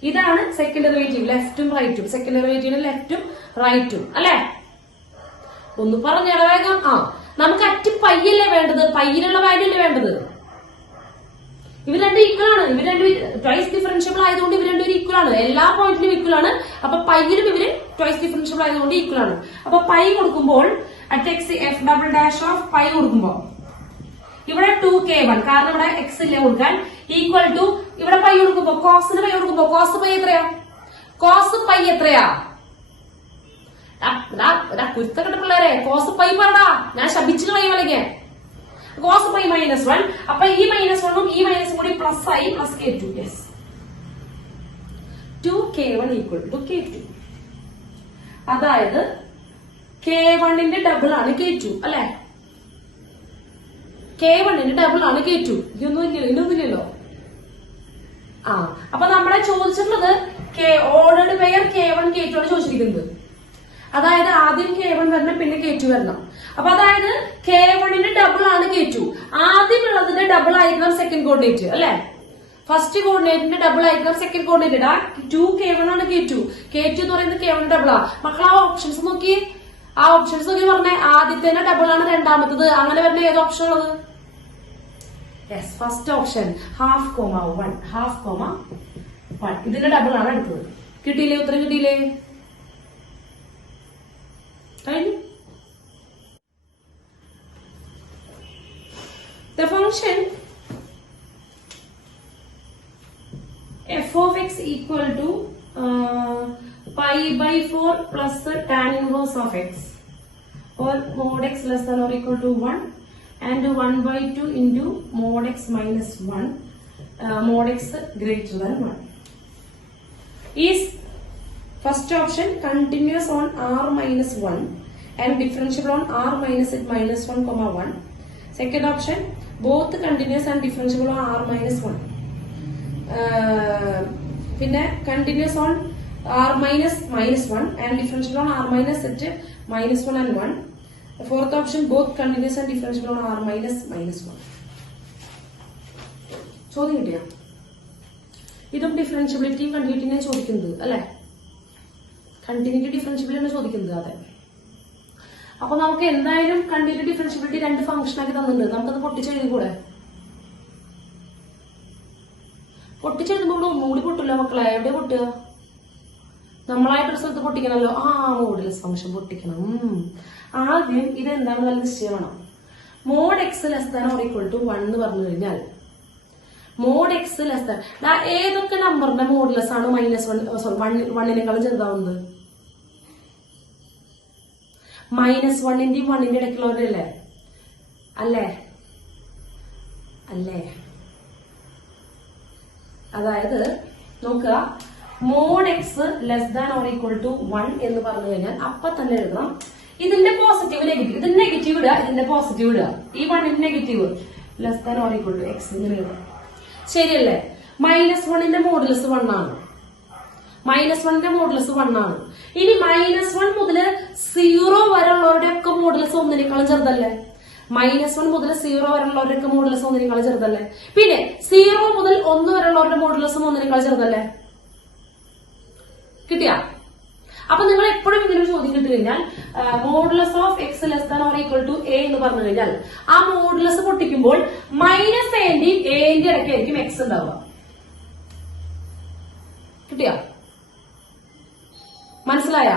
ഇതാണ് സെക്കൻഡ് ഡെറിവേറ്റീവ്, ലെഫ്റ്റും റൈറ്റും. സെക്കൻഡ് ഡെറിവേറ്റീവിന് ലെഫ്റ്റും റൈറ്റും അല്ലെ. ഒന്ന് പറഞ്ഞ വേഗം. നമുക്ക് അറ്റ് പയ്യല്ലേ വേണ്ടത്, പയ്യിലുള്ള വാല്യൂ അല്ലേ വേണ്ടത്. ഇവർ രണ്ടും ഈക്വൽ ആണ്. ഇവർ രണ്ടും ട്വൈസ് ഡിഫറൻഷ്യബിൾ ആയതുകൊണ്ട് ഇവർ രണ്ടും ഈക്വൽ ആണ്. എല്ലാ പോയിന്റിലും ഈക്വൽ ആണ്. അപ്പൊ പയ്യിലും ഇവര് ട്വൈസ് ഡിഫറൻഷ്യബിൾ ആയതുകൊണ്ട് ഈക്വൽ ആണ്. അപ്പൊ പൈ കൊടുക്കുമ്പോൾ at X F double dash of pi കൊടുക്കുമ്പോ ഇവിടെ 2k1 കാരണം ഇവിടെ എക്സ് ഇല്ല കൊടുക്കാൻ ഈക്വൽ ടു ഇവിടെ പൈ കൊടുക്കുമ്പോ കോസിന് പൈ കൊടുക്കുമ്പോ കോസ് പൈ എത്രയാ? കോസ് പൈ എത്രയാ? കുരുത്തക്കെട്ട പിള്ളേരെ കോസ് പൈ പറടാ, ഞാൻ ശപിച്ചിട്ട് പൈ വലയ്ക്ക്. കോസ് പൈ -1 അപ്പൊ ഈ -1ഉം ഈ മൈനസും കൂടി പ്ലസ് ആയി plus k2. Yes 2k1 equal to k2. അതായത് k1ന്റെ ഡബിൾ ആണ് k2 അല്ലെ? k1ന്റെ ഡബിൾ ആണ് k2. ഇതൊന്നുമില്ലല്ലോ. ആ അപ്പൊ നമ്മളെ ചോദിച്ചിട്ടുള്ളത് ഓർഡേർഡ് പെയർ k1 k2 ആണ് ചോദിച്ചിരിക്കുന്നത്. അതായത് ആദ്യം k1 വരണം പിന്നെ k2 വരണം. അപ്പൊ അതായത് k1ന്റെ ഡബിൾ ആണ് k2. ആദ്യം ഉള്ളതിന്റെ ഡബിൾ ആയിരിക്കണം സെക്കൻഡ് കോർഡിനേറ്റ് അല്ലെ? ഫസ്റ്റ് കോർഡിനേറ്റിന്റെ ഡബിൾ ആയിരിക്കണം സെക്കൻഡ് കോർഡിനേറ്റ്. 2k1 ആണ് k2. k2 എന്ന് പറയുന്നത് k1 ഡബിളാ. മക്കൾ ആ ഓപ്ഷൻസ് നോക്കി പറഞ്ഞേ. ആദ്യത്തെ ഡബിൾ ആണ് രണ്ടാമത്തത്. അങ്ങനെ വരുന്ന ഏത് ഓപ്ഷൻ ഉള്ളത്? യെസ് ഫസ്റ്റ് ഓപ്ഷൻ 1/2,1 ഇതിന്റെ ഡബിൾ ആണ് എടുത്തത്. കിട്ടിയില്ലേ? ഉത്തരം കിട്ടിയില്ലേ? കഴിഞ്ഞു. The function f of x equal to pi/4 plus tan inverse of x or mod x less than or equal to 1 and 1/2 into mod x minus 1 mod x greater than 1 is first option continuous on r minus 1 and differentiable on r minus it minus 1 comma 1. Second option both continuous and differentiable on r minus 1. പിന്നെ continuous on r minus 1 and differentiable on r minus it minus 1 and 1. Fourth option both continuous and differentiable on r minus 1. ചോദ്യം കിട്ടിയ ഇതും ഡിഫറൻഷ്യബിലിറ്റിയും കണ്ടിന്യൂറ്റിനെ ചോദിക്കുന്നത് അല്ലെ? Continuity differentiability ആണ് ചോദിക്കുന്നത്. അതെ. അപ്പൊ നമുക്ക് എന്തായാലും കണ്ടിന്യൂറ്റി ഡിഫറൻഷ്യബിലിറ്റി രണ്ട് ഫംഗ്ഷൻ ആക്കി തന്നിട്ടുണ്ട്. നമുക്കത് പൊട്ടിച്ചെഴുതിക്കൂടെ? പൊട്ടിച്ചെഴുതുമ്പോൾ ഒന്നുകൂടി പൊട്ടില്ല മക്കളെ. എവിടെ പൊട്ടുക? നമ്മളായിട്ടൊരു സ്ഥലത്ത് പൊട്ടിക്കണല്ലോ. മോഡുലസ് ഫംഗ്ഷൻ പൊട്ടിക്കണം. ആദ്യം ഇതെന്താണെന്ന് നല്ല നിശ്ചയം വേണം. Mod x less than or equal to 1 എന്ന് പറഞ്ഞു കഴിഞ്ഞാൽ മോഡ് എക്സ് ലെസ് ദാൻ ഏതൊക്കെ നമ്പറിന്റെ മോഡുലസ് ആണ് -1 ചെറുതാവുന്നത്? -1ന്റെയും 1ന്റെ ഇടയ്ക്കുള്ളവരല്ലേ? അല്ലേ? അതായത് നോക്കുക, mod x less than or equal to 1 എന്ന് പറഞ്ഞു കഴിഞ്ഞാൽ അപ്പൊ തന്നെ എഴുതണം ഇതിന്റെ പോസിറ്റീവ് നെഗറ്റീവ്. ഇതിന്റെ നെഗറ്റീവ് ഇടുക, ഇതിന്റെ പോസിറ്റീവ് ഇടുക. ഈ 1ന്റെ negative less than or equal to x ഇങ്ങനെ എഴുതാം. ശരിയല്ലേ? -1ന്റെ മോഡുലസ് 1 ആണ്. -1ന്റെ മോഡുലസ് 1 ആണ്. ഇനി -1 മുതൽ 0 വരെ ഉള്ളവരുടെ ഒക്കെ മോഡുലസ് 1നേക്കാളും ചെറുതല്ലേ? -1 മുതൽ 0 വരെ ഉള്ളവരുടെ മോഡുലസ് 1നേക്കാളും ചെറുതല്ലേ? പിന്നെ 0 മുതൽ 1 വരെ ഉള്ളവരുടെ മോഡുലസ് 1നേക്കാളും ചെറുതല്ലേ? കിട്ടിയ? അപ്പൊ നിങ്ങൾ എപ്പോഴും ഇങ്ങനെ ഒരു ചോദ്യം കിട്ടി കഴിഞ്ഞാൽ modulus of x less than or equal to a എന്ന് പറഞ്ഞു കഴിഞ്ഞാൽ ആ മോഡുലസ് പൊട്ടിക്കുമ്പോൾ -aന്റെയും എന്റെ ഇടയ്ക്കായിരിക്കും എക്സ് ഉണ്ടാവുക. കിട്ടിയ? മനസ്സിലായ?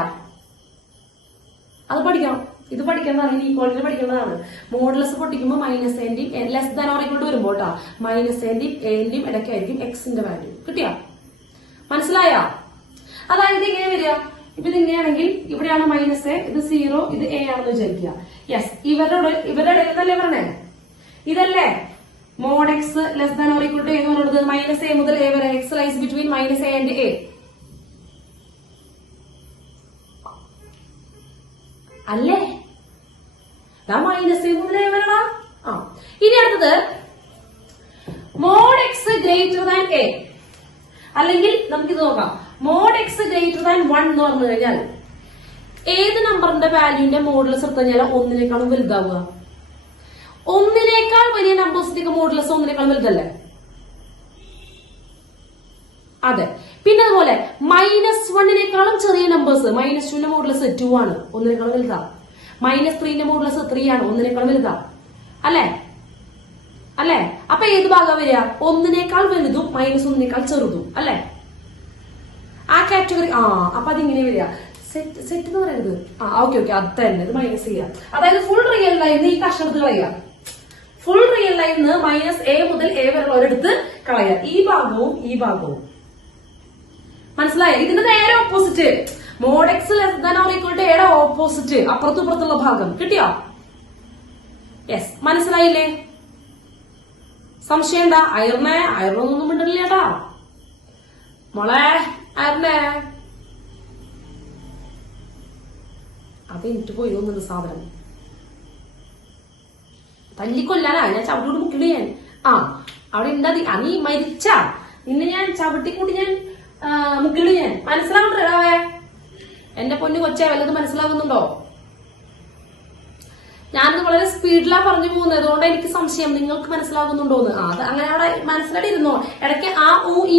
അത് പഠിക്കണം. ഇത് പഠിക്കേണ്ടതാണ്. ഈക്വാളിറ്റി പഠിക്കേണ്ടതാണ്. മോഡുലസ് പൊട്ടിക്കുമ്പോൾ -aന്റെയും less than or equal to വരുമ്പോൾ -aന്റെയും എന്റെയും ഇടയ്ക്കായിരിക്കും എക്സിന്റെ വാല്യൂ. കിട്ടിയ? മനസ്സിലായ? അതായത് ഇങ്ങനെ വരിക. ഇപ്പൊ ഇതിങ്ങനെയാണെങ്കിൽ ഇവിടെയാണ് -a, ഇത് 0, ഇത് a ആണെന്ന് വിചാരിക്കുക. യെസ്, ഇവരുടെ ഇടയിലല്ലേ പറഞ്ഞേ? ഇതല്ലേ mod x less than or equal to എന്ന് പറയുന്നത്? -a മുതൽ a വരെ x lies between -a and a അല്ലേ? -a മുതൽ a വരെടാ. ഇനി അടുത്തത് mod x greater than a, അല്ലെങ്കിൽ നമുക്കിത് നോക്കാം. മോഡ് എക്സ് ഗ്രേറ്റർ ദാൻ 1 എന്ന് പറഞ്ഞു കഴിഞ്ഞാൽ ഏത് നമ്പറിന്റെ വാല്യൂന്റെ മോഡുലസ് എടുത്തു കഴിഞ്ഞാൽ 1നേക്കാളും വലുതാവുക? 1നേക്കാൾ വലിയ നമ്പേഴ്സിന്റെ മോഡുലസ് 1നേക്കാളും വലുതല്ലേ? അതെ. പിന്നെ അതുപോലെ -1നേക്കാളും ചെറിയ നമ്പേഴ്സ് -2ന്റെ മോഡുലസ് 2 ആണ്, 1നേക്കാളും വലുതാ. -3ന്റെ മോഡുലസ് 3 ആണ്, 1നേക്കാളും വലുതാ. അല്ലേ? അപ്പൊ ഏത് ഭാഗം വരിക? 1നേക്കാൾ വലുതും -1നേക്കാൾ ചെറുതും അല്ലേ? ആ കാറ്റഗറി. അപ്പൊ അതിങ്ങനെ വരിക. സെറ്റ് എന്ന് പറയരുത്. ഓക്കെ അത് തന്നെ, ഇത് മൈനസ് ചെയ്യാം. അതായത് ഫുൾ റിയൽ ലൈൻ ഈ കഷ്ണത്ത് കളയാം. Full real line minus a മുതൽ എ വരെ ഒരിടത്ത് കളയാം. ഈ ഭാഗവും മനസ്സിലായോ? ഇതിന്റെ നേരെ opposite mod x less than or equal to എയുടെ ഓപ്പോസിറ്റ് അപ്പുറത്തും ഇപ്പുറത്തുള്ള ഭാഗം കിട്ടിയോ? യെസ്, മനസ്സിലായില്ലേ? സംശയം എന്താ? അയർന്നൊന്നും മിണ്ടില്ല കേട്ടാ മോളെ. അയർന്നേ അത് എനിക്ക് പോയി തോന്നുന്നുണ്ട് സാധനം. തല്ലിക്കൊല്ലാനാ ഞാൻ ചവിട്ടിക്കൂടി മുക്കിണ്ട് ഞാൻ. അവിടെ ഉണ്ടാ നീ മരിച്ച നിന്നെ ഞാൻ ചവിട്ടിക്കൂടി ഞാൻ മുക്കിണ്ട് ഞാൻ. മനസ്സിലാവണ്ടേ? എന്റെ പൊന്നു കൊച്ചേ, വല്ലത് മനസ്സിലാകുന്നുണ്ടോ? ഞാനത് വളരെ സ്പീഡിലാ പറഞ്ഞു പോകുന്നത്. അതുകൊണ്ട് എനിക്ക് സംശയം നിങ്ങൾക്ക് മനസ്സിലാകുന്നുണ്ടോന്ന്. അത് അങ്ങനെ അവിടെ മനസ്സിലായിട്ടിരുന്നോ? ഇടയ്ക്ക്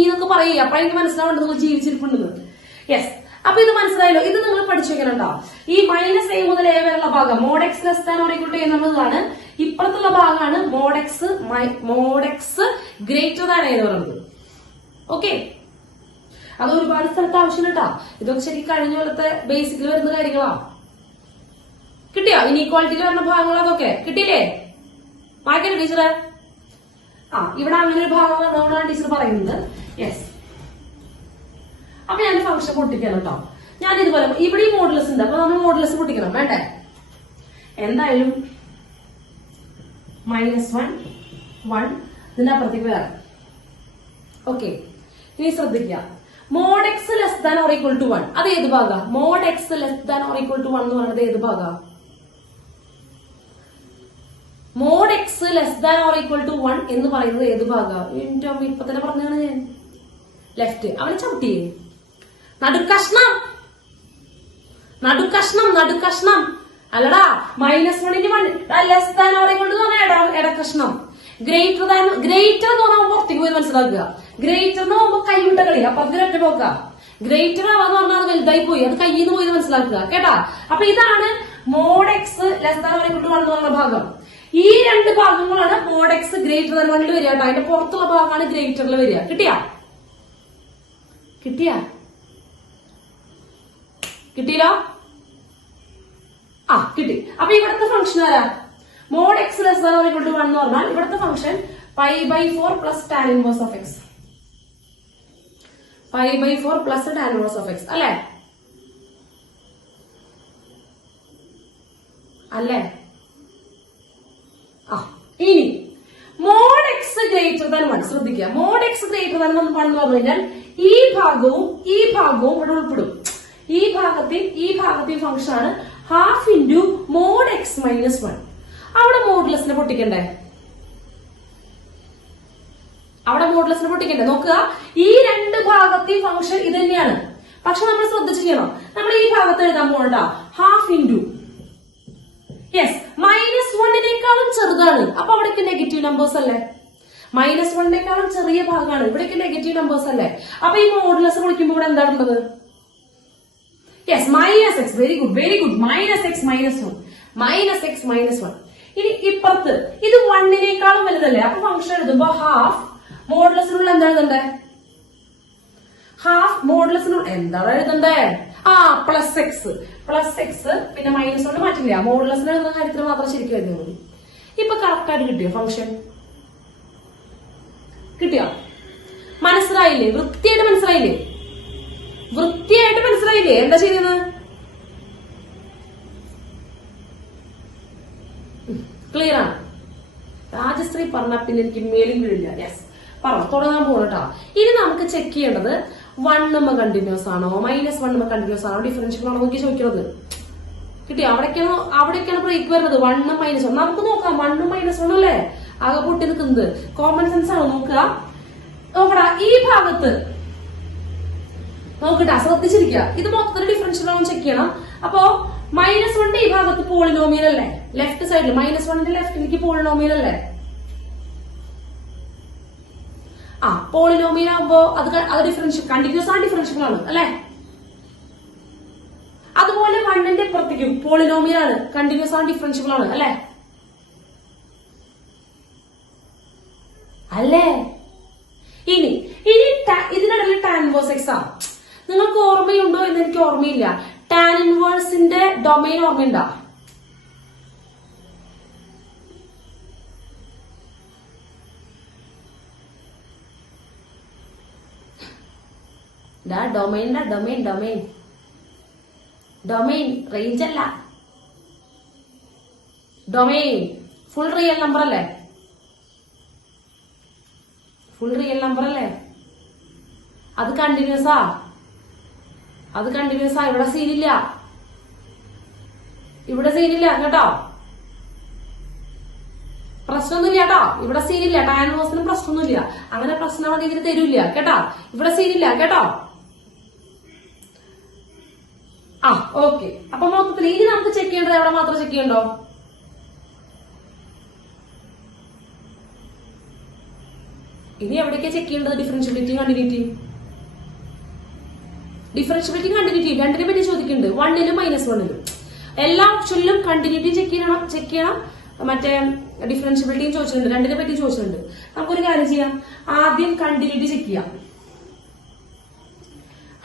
എന്നൊക്കെ പറയുക. അപ്പൊ എനിക്ക് മനസ്സിലാവുന്നുണ്ട് നിങ്ങൾ ജീവിച്ചിരിപ്പുണ്ടെന്ന്. യെസ്, അപ്പൊ ഇത് മനസ്സിലായല്ലോ. ഇത് നിങ്ങൾ പഠിച്ചു വെക്കണോ? ഈ മൈനസ് എ മുതൽ എ വരെയുള്ള ഭാഗം mod x less than or equal to എന്നുള്ളതാണ്. ഇപ്പുറത്തുള്ള ഭാഗമാണ് മോഡ് എക്സ് ഗ്രേറ്റർ ദാൻ എന്ന് പറയുന്നത്. ഓക്കെ, അത് ഒരുപാട് സ്ഥലത്ത് ആവശ്യമില്ല. ഇതൊക്കെ ശരിക്കും കഴിഞ്ഞ പോലത്തെ ബേസിക്കിൽ വരുന്ന കാര്യങ്ങളാ. കിട്ടിയോ? ഇനീക്വാളിറ്റിയിൽ വരുന്ന ഭാഗങ്ങൾ അതൊക്കെ കിട്ടിയില്ലേ? വായിക്കല്ലേ ടീച്ചറെ? ഇവിടെ അങ്ങനെ ഒരു ഭാഗം വന്നതുകൊണ്ടാണ് ടീച്ചർ പറയുന്നത്. യെസ്, അപ്പൊ ഞാൻ ഫംഗ്ഷൻ പൊട്ടിക്കണം കേട്ടോ. ഞാൻ ഇതുപോലെ ഇവിടെ ഈ മോഡുലസ് ഉണ്ട്. അപ്പൊ നമ്മൾ മോഡുലസ് പൊട്ടിക്കണം വേണ്ടേ? എന്തായാലും -1 ഇതിന്റെ അപ്പുറത്തേക്ക് വേറെ. ഓക്കെ, ഇനി ശ്രദ്ധിക്കുക. Mod x less than or equal to 1 അത് ഏത് ഭാഗ? Mod x less than or equal to 1 എന്ന് പറയുന്നത് ഏത് ഭാഗ? Mod x less than or equal to 1 എന്ന് പറയുന്നത് ഏത് ഭാഗ? ഇപ്പൊ തന്നെ പറഞ്ഞാണ് ഞാൻ. ലെഫ്റ്റ്. അവനെ ചവിട്ടിയേ. നടുക്കഷ്ണം അല്ലടാ. -1 less than or equal to ഇടക്കഷ്ണം. ഗ്രേറ്റർ എന്ന് പറഞ്ഞാൽ പുറത്തേക്ക് പോയി മനസ്സിലാക്കുക. ഗ്രേറ്റർ എന്ന് പറയുമ്പോ കൈവിട്ട കളി. അപ്പൊ അതിലൊറ്റ പോക്ക. ഗ്രേറ്റർ ആവാന്ന് പറഞ്ഞാൽ അത് വലുതായി പോയി. അത് കയ്യിൽ നിന്ന് പോയി മനസ്സിലാക്കുക കേട്ടാ. അപ്പൊ ഇതാണ് mod x less than or equal to 1 എന്ന് പറഞ്ഞ ഭാഗം. ഈ രണ്ട് ഭാഗങ്ങളാണ് മോഡ് എക്സ് ഗ്രേറ്റർ ദാൻ 1 വരിക കേട്ടോ. അതിന്റെ പുറത്തുള്ള ഭാഗമാണ് ഗ്രേറ്ററിൽ വരിക. കിട്ടിയില്ല? കിട്ടി. അപ്പൊ ഇവിടുത്തെ ഫംഗ്ഷൻ ആരാ? Mod x less than or equal to 1 എന്ന് പറഞ്ഞാൽ ഇവിടുത്തെ function π/4 plus tan inverse of x. π/4 plus tan inverse of x അല്ലേ? ഇനി മോഡ് എക്സ് ഗ്രേറ്റർ ദാൻ 1 ശ്രദ്ധിക്കുക. മോഡ് എക്സ് ഗ്രേറ്റർ ദാൻ 1 എന്ന് പറഞ്ഞു കഴിഞ്ഞാൽ ഈ ഭാഗവും ഇവിടെ ഉൾപ്പെടും. ഈ ഭാഗത്തെ ഫംഗ്ഷൻ ആണ് ഹാഫ് ഇൻറ്റു മോഡ് എക്സ് -1. അവിടെ മോഡുലസിനെ പൊട്ടിക്കണ്ടേ? നോക്കുക, ഈ രണ്ട് ഭാഗത്തെ ഫംഗ്ഷൻ ഇത് തന്നെയാണ്. പക്ഷെ നമ്മൾ ശ്രദ്ധിച്ചിരിക്കണം. നമ്മൾ ഈ ഭാഗത്ത് എഴുതാൻ പോകണ്ട. ഹാഫ് ഇൻറ്റു -1 ചെറുതാണ്. അപ്പൊ അവിടേക്ക് നെഗറ്റീവ് നമ്പേഴ്സ് അല്ലേ? -1 ചെറിയ ഭാഗമാണ്. ഇവിടേക്ക് നെഗറ്റീവ് നമ്പേഴ്സ് അല്ലേ? അപ്പൊ ഈ മോഡുലസ് വിളിക്കുമ്പോൾ ഇവിടെ എന്താണുള്ളത്? Yes, -x. Very good. -1. ഇനി ഇപ്പുറത്ത് ഇത് 1 വലുതല്ലേ? അപ്പൊ ഫംഗ്ഷൻ എഴുതുമ്പോ ഹാഫ് മോഡുലസിനുള്ള എന്താ എഴുതണ്ടേ? എന്താണ് എഴുതണ്ടേ? പ്ലസ് എക്സ് പിന്നെ -1 മാറ്റില്ല. മോഡുലസിന് എഴുതുന്ന കാര്യത്തിൽ മാത്രം ശരിക്കും എഴുതുന്നത്. ഇപ്പൊ കറക്റ്റ് ആയിട്ട് കിട്ടിയോ ഫംഗ്ഷൻ? മനസ്സിലായില്ലേ? വൃത്തിയായിട്ട് മനസ്സിലായില്ലേ? എന്താ ചെയ്യുന്നത്? ക്ലിയർ ആണ്? രാജശ്രീ പറഞ്ഞ പിന്നെ എനിക്ക് മേലും വീഴില്ല. യെസ്, തുടങ്ങാൻ പോകണട്ടോ. ഇനി നമുക്ക് ചെക്ക് ചെയ്യേണ്ടത് 1 കണ്ടിന്യൂസ് ആണോ -1 കണ്ടിന്യൂസ് ആണോ ഡിഫറൻഷ്യബിൾ ആണോ നോക്കി ചോദിക്കുന്നത്. കിട്ടിയോ? അവിടേക്കാണ് ബ്രേക്ക് വരുന്നത്. 1 -1 നമുക്ക് നോക്കാം. 1 -1 അല്ലേ ആകെ പൊട്ടി നിൽക്കുന്നത്? കോമൺ സെൻസ് ആണോ? നോക്കടാ ഈ ഭാഗത്ത് നോക്കട്ടാ, ശ്രദ്ധിച്ചിരിക്കുക. ഇത് മൊത്തത്തിൽ ഡിഫറൻഷ്യൽ ആണോ ചെക്ക് ചെയ്യണം. അപ്പോ -1 ഈ ഭാഗത്ത് പോളിനോമിയൽ അല്ലേ? ലെഫ്റ്റ് സൈഡിൽ -1 ലെഫ്റ്റിലേക്ക് പോളിനോമിയൽ അല്ലേ? പോളിനോമിയൽ ആകുമ്പോ അത് ഡിഫറൻഷ്യൽ കണ്ടിന്യൂസ് ആണ്, ഡിഫറൻഷ്യബിൾ ആണ് അല്ലെ? അതുപോലെ 1 ഇപ്പുറത്തേക്കും പോളിനോമിയൽ ആണ്, കണ്ടിന്യൂസ് ആണ്, ഡിഫറൻഷ്യബിൾ ആണ് അല്ലെ? ഇനി ഇതിനിടയിൽ ടാൻ ഇൻവേഴ്സ് എക്സ് ആണ്. നിങ്ങൾക്ക് ഓർമ്മയുണ്ടോ എന്ന് എനിക്ക് ഓർമ്മയില്ല. ടാൻ ടാൻ ഇൻവേഴ്സിന്റെ ഡൊമൈൻ ഓർമ്മയുണ്ടോ? ഡൊമൈൻ റേഞ്ച് അല്ല, ഡൊമൈൻ ഫുൾ റിയൽ നമ്പർ അല്ലേ? ഫുൾ റിയൽ നമ്പർ അല്ലേ? അത് കണ്ടിന്യൂസാ, ഇവിടെ സീനില്ല, കേട്ടോ. പ്രശ്നമൊന്നുമില്ല കേട്ടോ, ഇവിടെ സീനില്ല. ടാൻ ഇൻവേഴ്സിന് പ്രശ്നമൊന്നുമില്ല, അങ്ങനെ പ്രശ്നമാണ് ഇതിന് തരൂല്ല കേട്ടോ. ഇവിടെ സീനില്ല കേട്ടോ. ഓക്കെ. അപ്പൊ മൊത്തത്തിൽ ഇനി നമുക്ക് ചെക്ക് ചെയ്യേണ്ടത് എവിടെ മാത്രം ചെക്ക് ചെയ്യണ്ടോ? ഇനി എവിടേക്കാ ചെക്ക് ചെയ്യേണ്ടത്? Differentiability, continuity. രണ്ടിനെ പറ്റി ചോദിക്കുന്നുണ്ട്, 1ലും -1ലും. എല്ലാ ഓപ്ഷനിലും കണ്ടിന്യൂറ്റി ചെക്ക് ചെയ്യണം. മറ്റേ ഡിഫറൻഷ്യബിലിറ്റിയും ചോദിച്ചിട്ടുണ്ട്, രണ്ടിനെ പറ്റി ചോദിച്ചിട്ടുണ്ട്. നമുക്കൊരു കാര്യം ചെയ്യാം, ആദ്യം കണ്ടിന്യൂറ്റി ചെക്ക് ചെയ്യാം.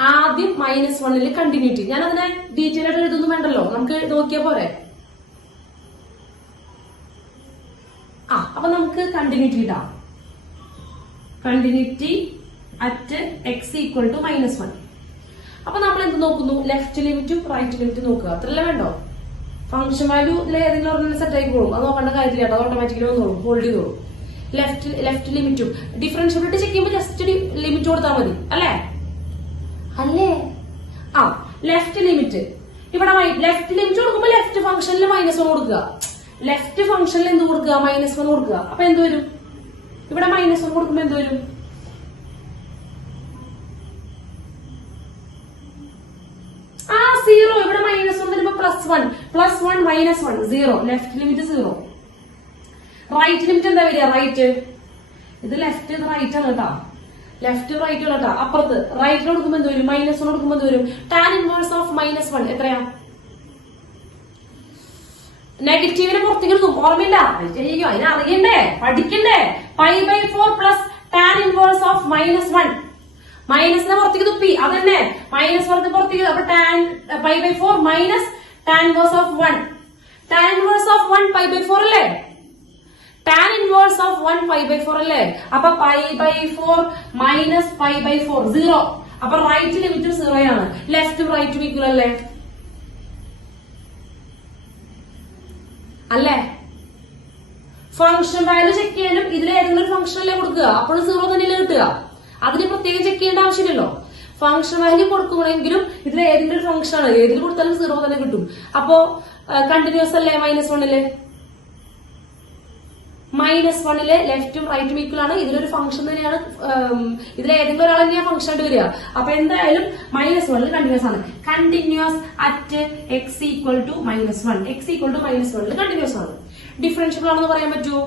ആദ്യം -1ല് കണ്ടിന്യൂറ്റി. ഞാൻ അതിനെ ഡീറ്റെയിൽ ആയിട്ട് എഴുതൊന്നും വേണ്ടല്ലോ, നമുക്ക് നോക്കിയാ പോരെ. അപ്പൊ നമുക്ക് കണ്ടിന്യൂറ്റി ഇടാം. Continuity at x = -1. അപ്പൊ നമ്മൾ എന്ത് നോക്കുന്നു? ലെഫ്റ്റ് ലിമിറ്റും റൈറ്റ് ലിമിറ്റും നോക്കുക. അത്രയല്ലേ വേണ്ടോ? ഫംഗ്ഷൻ വാല്യൂ ഏതെങ്കിലും ഒരെണ്ണം സെറ്റ് ആയിക്കോളും, അത് നോക്കേണ്ട കാര്യമില്ല, അത് ഓട്ടോമാറ്റിക്കലി വന്നോളും, ഹോൾഡ് ചെയ്തോളും. ലെഫ്റ്റ് ലിമിറ്റും ഡിഫറൻഷ്യബിലിറ്റി ചെക്ക് ചെയ്യുമ്പോൾ ജസ്റ്റ് ലിമിറ്റ് കൊടുത്താൽ മതി അല്ലേ? Left limit. ഇവിടെ ലെഫ്റ്റ് ലിമിറ്റ് കൊടുക്കുമ്പോൾ ലെഫ്റ്റ് ഫംഗ്ഷനിൽ -1 കൊടുക്കുക. ലെഫ്റ്റ് ഫംഗ്ഷനിൽ എന്ത് കൊടുക്കുക? -1 കൊടുക്കുക. അപ്പൊ എന്ത് വരും? ഇവിടെ -1 കൊടുക്കുമ്പോ എന്ത് വരും? 0. ഇവിടെ -1 വരുമ്പോ +1 -1 0. Left limit 0. റൈറ്റ് ലിമിറ്റ് എന്താ വരിക? റൈറ്റ്. ഇത് ലെഫ്റ്റ്, ഇത് റൈറ്റ് ആണ് കേട്ടോ. ലെഫ്റ്റ് റൈറ്റ് ആണ് കേട്ടോ. അപ്പുറത്ത് റൈറ്റിൽ കൊടുക്കുമ്പോ എന്ത് വരും? -1 കൊടുക്കുമ്പോ എന്ത് വരും? ടാൻ ഇൻവേഴ്സ് ഓഫ് -1 എത്രയാ? നെഗറ്റീവിന് പുറത്തേക്ക് എടുക്കും, ഓർമ്മയില്ല? അതിനറിയണ്ടേ, പഠിക്കണ്ടേ? π/4 പ്ലസ് ടാൻ ഇൻവേഴ്സ് ഓഫ് -1. മൈനസിനെ പുറത്തേക്ക് തുപ്പി, അതന്നെ -1 പുറത്തേക്ക്. അപ്പൊ π/4 minus tan inverse of 1. Tan inverse of 1 π/4 അല്ലേ? ടാൻ ഇൻവേഴ്സ് ഓഫ് 1 π/4 അല്ലേ? അപ്പൊ π/4 മൈനസ് π/4 0. അപ്പൊ റൈറ്റ് ലിമിറ്റ് 0 ആണ്. ലെഫ്റ്റും റൈറ്റും ഈക്വൽ അല്ലേ? ഫംഗ്ഷൻ വാല്യൂ ചെക്ക് ചെയ്യാനും ഇതിൽ ഏതെങ്കിലും ഒരു ഫംഗ്ഷൻ അല്ലേ കൊടുക്കുക, അപ്പോൾ 0 തന്നെയല്ലേ കിട്ടുക. അതിന് പ്രത്യേകം ചെക്ക് ചെയ്യേണ്ട ആവശ്യമില്ലല്ലോ. ഫംഗ്ഷൻ വാല്യൂ കൊടുക്കണമെങ്കിലും ഇതിൽ ഏതെങ്കിലും ഒരു ഫംഗ്ഷൻ ആണ്, ഏതിൽ കൊടുത്താലും 0 തന്നെ കിട്ടും. അപ്പോ കണ്ടിന്യൂസ് അല്ലേ? -1ല് ലെഫ്റ്റും റൈറ്റും ഈക്വൽ ആണ്. ഇതിലൊരു ഫംഗ്ഷൻ തന്നെയാണ്, ഇതിൽ ഏതെങ്കിലും ഒരാൾ തന്നെയാണ് ഫംഗ്ഷൻ ആയിട്ട് വരിക. അപ്പൊ എന്തായാലും -1ല് കണ്ടിന്യൂസ് ആണ്. Continuous at x = -1. x = -1ല് കണ്ടിന്യൂസ് ആണ്. ഡിഫറൻഷ്യബിൾ ആണെന്ന് പറയാൻ പറ്റുമോ?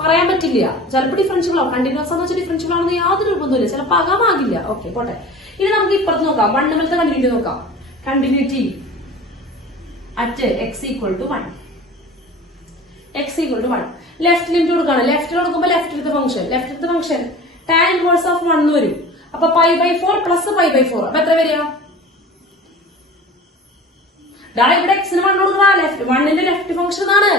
പറയാൻ പറ്റില്ല. ചിലപ്പോൾ ഡിഫറൻഷ്യബിൾ ആവും. കണ്ടിന്യൂസ് ആണെന്ന് വെച്ചാൽ ഡിഫറൻഷ്യബിൾ ആണെന്ന് യാതൊരു നിർബന്ധമില്ല, ചിലപ്പോൾ ആകാമാകില്ല. ഓക്കെ, പോട്ടെ. ഇനി നമുക്ക് ഇപ്പുറത്ത് നോക്കാം, 1 കണ്ടിന്യൂറ്റി നോക്കാം. Continuity at x = 1. Left limit കൊടുക്കാണ്. ലെഫ്റ്റ് കൊടുക്കുമ്പോ ലെഫ്റ്റിലത്തെ ഫംഗ്ഷൻ ടാൻ ഇൻവേഴ്സ് ഓഫ് 1 വരും. അപ്പൊ π/4 പ്ലസ് π/4. അപ്പൊ എത്ര വരിക? ഇവിടെ എക്സിന് 1 കൊടുക്കുക. 1ന്റെ ലെഫ്റ്റ് ഫംഗ്ഷൻ ആണ്.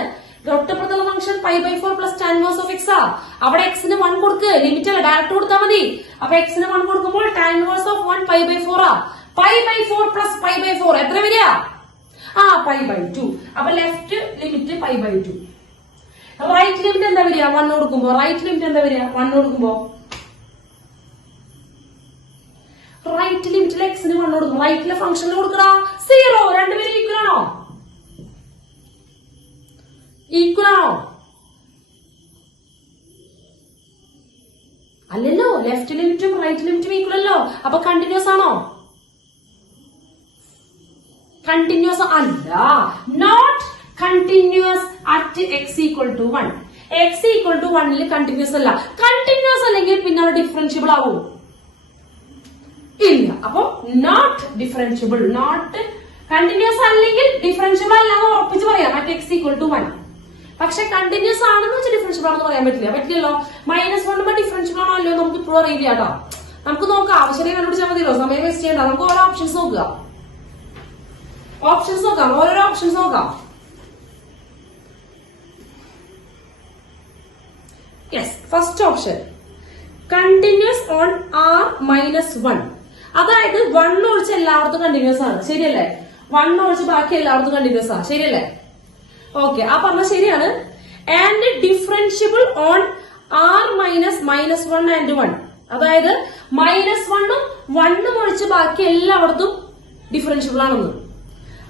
തൊട്ടപ്പുറത്തുള്ള function π/4 plus tan inverse of x ആ. അവിടെ എക്സിന് 1 കൊടുക്കുക, ലിമിറ്റ് അല്ല, ഡയറക്റ്റ് കൊടുത്താൽ മതി. അപ്പൊ എക്സിന് 1 കൊടുക്കുമ്പോൾ ടാൻ ഇൻവേഴ്സ് ഓഫ് 1 π/4 ആ. π/4 പ്ലസ് π/4 എത്ര വരിക? π/2. അപ്പൊ ലെഫ്റ്റ് ലിമിറ്റ് π/2. റൈറ്റ് ലിമിറ്റ് എന്താ വരിക? 1 കൊടുക്കുമ്പോ. റൈറ്റ് ലിമിറ്റിൽ എക്സിന് 1 കൊടുക്കും. റൈറ്റിലെ ഫംഗ്ഷനിൽ കൊടുക്കടാ 0. രണ്ടുപേരും ഈക്വൽ ആണോ? അല്ലല്ലോ. ലെഫ്റ്റ് ലിമിറ്റും റൈറ്റ് ലിമിറ്റും ഈക്വൽ അല്ലോ. അപ്പൊ കണ്ടിന്യൂസ് ആണോ? കണ്ടിന്യൂസ് അല്ല. Not continuous at x = 1. x = 1ല് കണ്ടിന്യൂസ് അല്ല. കണ്ടിന്യൂസ് അല്ലെങ്കിൽ പിന്നെ അവിടെ ഡിഫറൻഷ്യബിൾ ആവും? ഇല്ല. അപ്പൊ നോട്ട് ഡിഫറൻഷ്യബിൾ. നോട്ട് കണ്ടിന്യൂസ് അല്ലെങ്കിൽ ഡിഫറൻഷ്യബിൾ അല്ലാതെ ഉറപ്പിച്ച് പറയാം. മറ്റേ x = 1. പക്ഷെ കണ്ടിന്യൂസ് ആണെന്ന് വെച്ചാൽ ഡിഫറൻഷ്യബിൾ ആണെന്ന് പറയാൻ പറ്റില്ലല്ലോ. -1 ഡിഫറൻഷ്യബിൾ ആണോ അല്ലയോ നമുക്ക് ഇപ്പോഴും അറിയില്ല കേട്ടോ. നമുക്ക് നോക്കാം, ആവശ്യം കണ്ടുപിടിച്ചാൽ മതിയല്ലോ, സമയം വേസ്റ്റ് ചെയ്യണ്ട. നമുക്ക് ഓരോ ഓപ്ഷൻസ് നോക്കാം, ഓരോരോ ഓപ്ഷൻസ് നോക്കാം. Yes, first option continuous on R-1. അതായത് 1 ഒഴിച്ച് എല്ലായിടത്തും കണ്ടിന്യൂസ് ആണ്, ശരിയല്ലേ? 1 ഒഴിച്ച് ബാക്കി എല്ലായിടത്തും കണ്ടിന്യൂസ് ആണ്, ശരിയല്ലേ? ഓക്കെ, ആ പറഞ്ഞ ശരിയാണ്. And differentiable on R-1 and 1. അതായത് -1ഉം 1ഉം ഒഴിച്ച് ബാക്കി എല്ലായിടത്തും ഡിഫറൻഷ്യബിൾ ആണെന്ന്.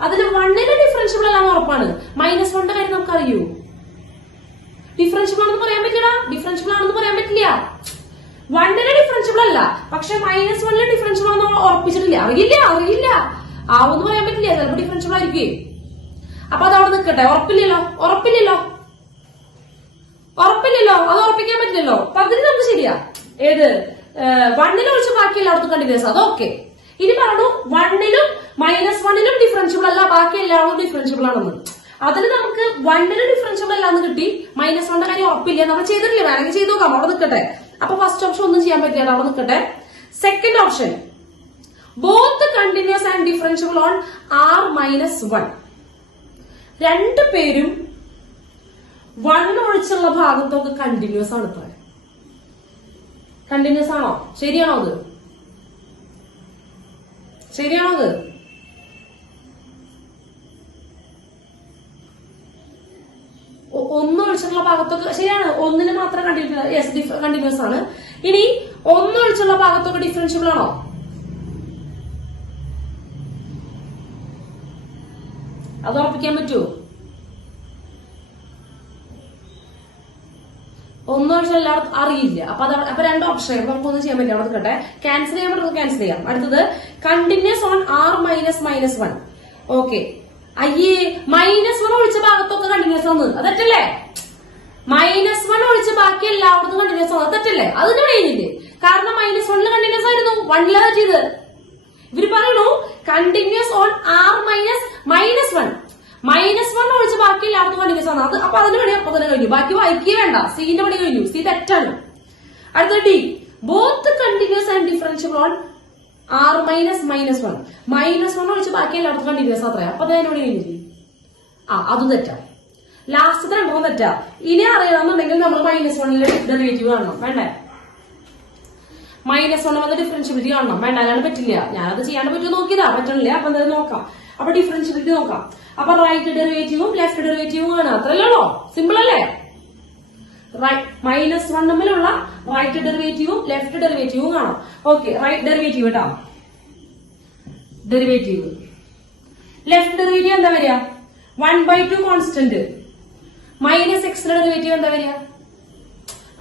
അതിൽ 1ന്റെ ഡിഫറൻഷ്യബിൾ എല്ലാം ഉറപ്പാണ്. -1ന്റെ കാര്യം നമുക്ക് അറിയൂ. ഡിഫറൻഷ്യബിൾ ആണെന്ന് പറയാൻ പറ്റില്ല, ഡിഫറൻഷ്യബിൾ ആണെന്ന് പറയാൻ പറ്റില്ല. 1ന്റെ ഡിഫറൻഷ്യബിൾ അല്ല, പക്ഷെ -1ലെ ഡിഫറൻഷ്യബിൾ ആണെന്ന് ഉറപ്പിച്ചിട്ടില്ല. അറിയില്ല ആവെന്ന് പറയാൻ പറ്റില്ല, ചിലപ്പോൾ ഡിഫറൻഷ്യബിൾ ആയിരിക്കും. അപ്പൊ അത് അവിടെ നിൽക്കട്ടെ. ഉറപ്പില്ലല്ലോ, അത് ഉറപ്പിക്കാൻ പറ്റില്ലല്ലോ. പകുതി നമുക്ക് ശരിയാ. ഏത് 1നെ ഒഴിച്ച് ബാക്കി എല്ലായിടത്തും കണ്ടിന്യൂസ്, അത് ഓക്കെ. ഇനി പറഞ്ഞു 1ലും -1ലും ഡിഫറൻഷ്യബിൾ അല്ല, ബാക്കി എല്ലാവരും ഡിഫറൻഷ്യബിൾ ആണെന്ന്. അതിന് നമുക്ക് 1ന് ഡിഫറൻഷ്യബിൾ അല്ലാന്ന് കിട്ടി, -1ന്റെ കാര്യം ഉറപ്പില്ല. നമ്മൾ ചെയ്തിട്ടില്ല, വേണമെങ്കിൽ ചെയ്ത് നോക്കാം, അവിടെ നിൽക്കട്ടെ. അപ്പൊ ഫസ്റ്റ് ഓപ്ഷൻ ഒന്നും ചെയ്യാൻ പറ്റില്ല, അവിടെ നിൽക്കട്ടെ. Second option both continuous and differentiable on R-1. രണ്ടുപേരും 1 ഒഴിച്ചുള്ള ഭാഗത്തൊക്കെ കണ്ടിന്യൂസ് ആണ്. ഇത്ര കണ്ടിന്യൂസ് ആണോ? ശരിയാണോ അത്? 1 ഒഴിച്ചുള്ള ഭാഗത്തൊക്കെ ശരിയാണ്. 1ന് മാത്രം കണ്ടിന്യൂസ് ആണ്. ഇനി 1 ഒഴിച്ചുള്ള ഭാഗത്തൊക്കെ ഡിഫറൻഷ്യബിൾ ആണോ? അത് ഉറപ്പിക്കാൻ പറ്റുമോ? 1 ഒഴിച്ച് എല്ലാവർക്കും അറിയില്ല. അപ്പൊ രണ്ട് ഓപ്ഷൻ നമുക്കൊന്നും ചെയ്യാൻ പറ്റില്ല, അവിടെ നിൽക്കട്ടെ. ക്യാൻസൽ ചെയ്യാൻ പറ്റുന്നത് ക്യാൻസൽ ചെയ്യാം. അടുത്തത് കണ്ടിന്യൂസ് ഓൺ R-1. ഓക്കെ, അയ്യേ -1 ഒഴിച്ച ഭാഗത്തൊക്കെ കണ്ടിന്യൂസ് ആണ്, അതല്ലേ? -1 ഒഴിച്ച് ബാക്കി എല്ലായിടത്തും കണ്ടിന്യൂസ് ആണ്, അതല്ലേ? അതിന് കഴിഞ്ഞില്ലേ? കാരണം -1ല് കണ്ടിന്യൂസ് ആയിരുന്നു, 1ലാ പറ്റിയത്. ഇവര് പറയണു കണ്ടിന്യൂസ് ഓൺ R-1. -1 ഒഴിച്ച് ബാക്കി എല്ലായിടത്തും കണ്ടിന്യൂസ് ആണ്. അത് അപ്പൊ അതിന് പണി അപ്പൊ തന്നെ കഴിഞ്ഞു, ബാക്കി വായിക്കേ വേണ്ട. സീന്റെ പണി കഴിഞ്ഞു, സി തെറ്റാണ്. അടുത്ത D both continuous and differentiable on R-1. -1 ഒഴിച്ച് ബാക്കി എല്ലായിടത്തും കണ്ടിന്യൂസ് അത്രയാ, അപ്പൊ അതിന് പണി കഴിഞ്ഞില്ലേ? അതും തെറ്റാ. ലാസ്റ്റത്തെ രണ്ടെണ്ണം തെറ്റാ. ഇനി അറിയണമെന്നുണ്ടെങ്കിൽ നമ്മൾ -1ലെ ഡെറിവേറ്റീവ് കാണണം, വേണ്ടേ? -1 വന്ന ഡിഫറൻഷ്യബിലിറ്റി കാണണം, വേണ്ട? അല്ലാണ്ട് പറ്റില്ല. ഞാനത് ചെയ്യാണ്ട് പറ്റുമോ നോക്കിയതാ, പറ്റണില്ല. അപ്പൊ എന്തായാലും നോക്കാം. അപ്പൊ ഡിഫറൻഷ്യബിലിറ്റി നോക്കാം. അപ്പൊ റൈറ്റ് ഡെറിവേറ്റീവും ലെഫ്റ്റ് ഡെറിവേറ്റീവും ആണ്, അത്രയല്ലോ. സിമ്പിൾ അല്ലേ? -1 തമ്മിലുള്ള റൈറ്റ് ഡെറിവേറ്റീവും ലെഫ്റ്റ് ഡെറിവേറ്റീവും കാണാം. ഓക്കെ, റൈറ്റ് ഡെറിവേറ്റീവ് കേട്ടോ. ഡെറിവേറ്റീവ് ലെഫ്റ്റ് ഡെറിവേറ്റീവ് എന്താ വരിക? 1/2 കോൺസ്റ്റന്റ് -x ഡെറിവേറ്റീവ് എന്താ വരിക?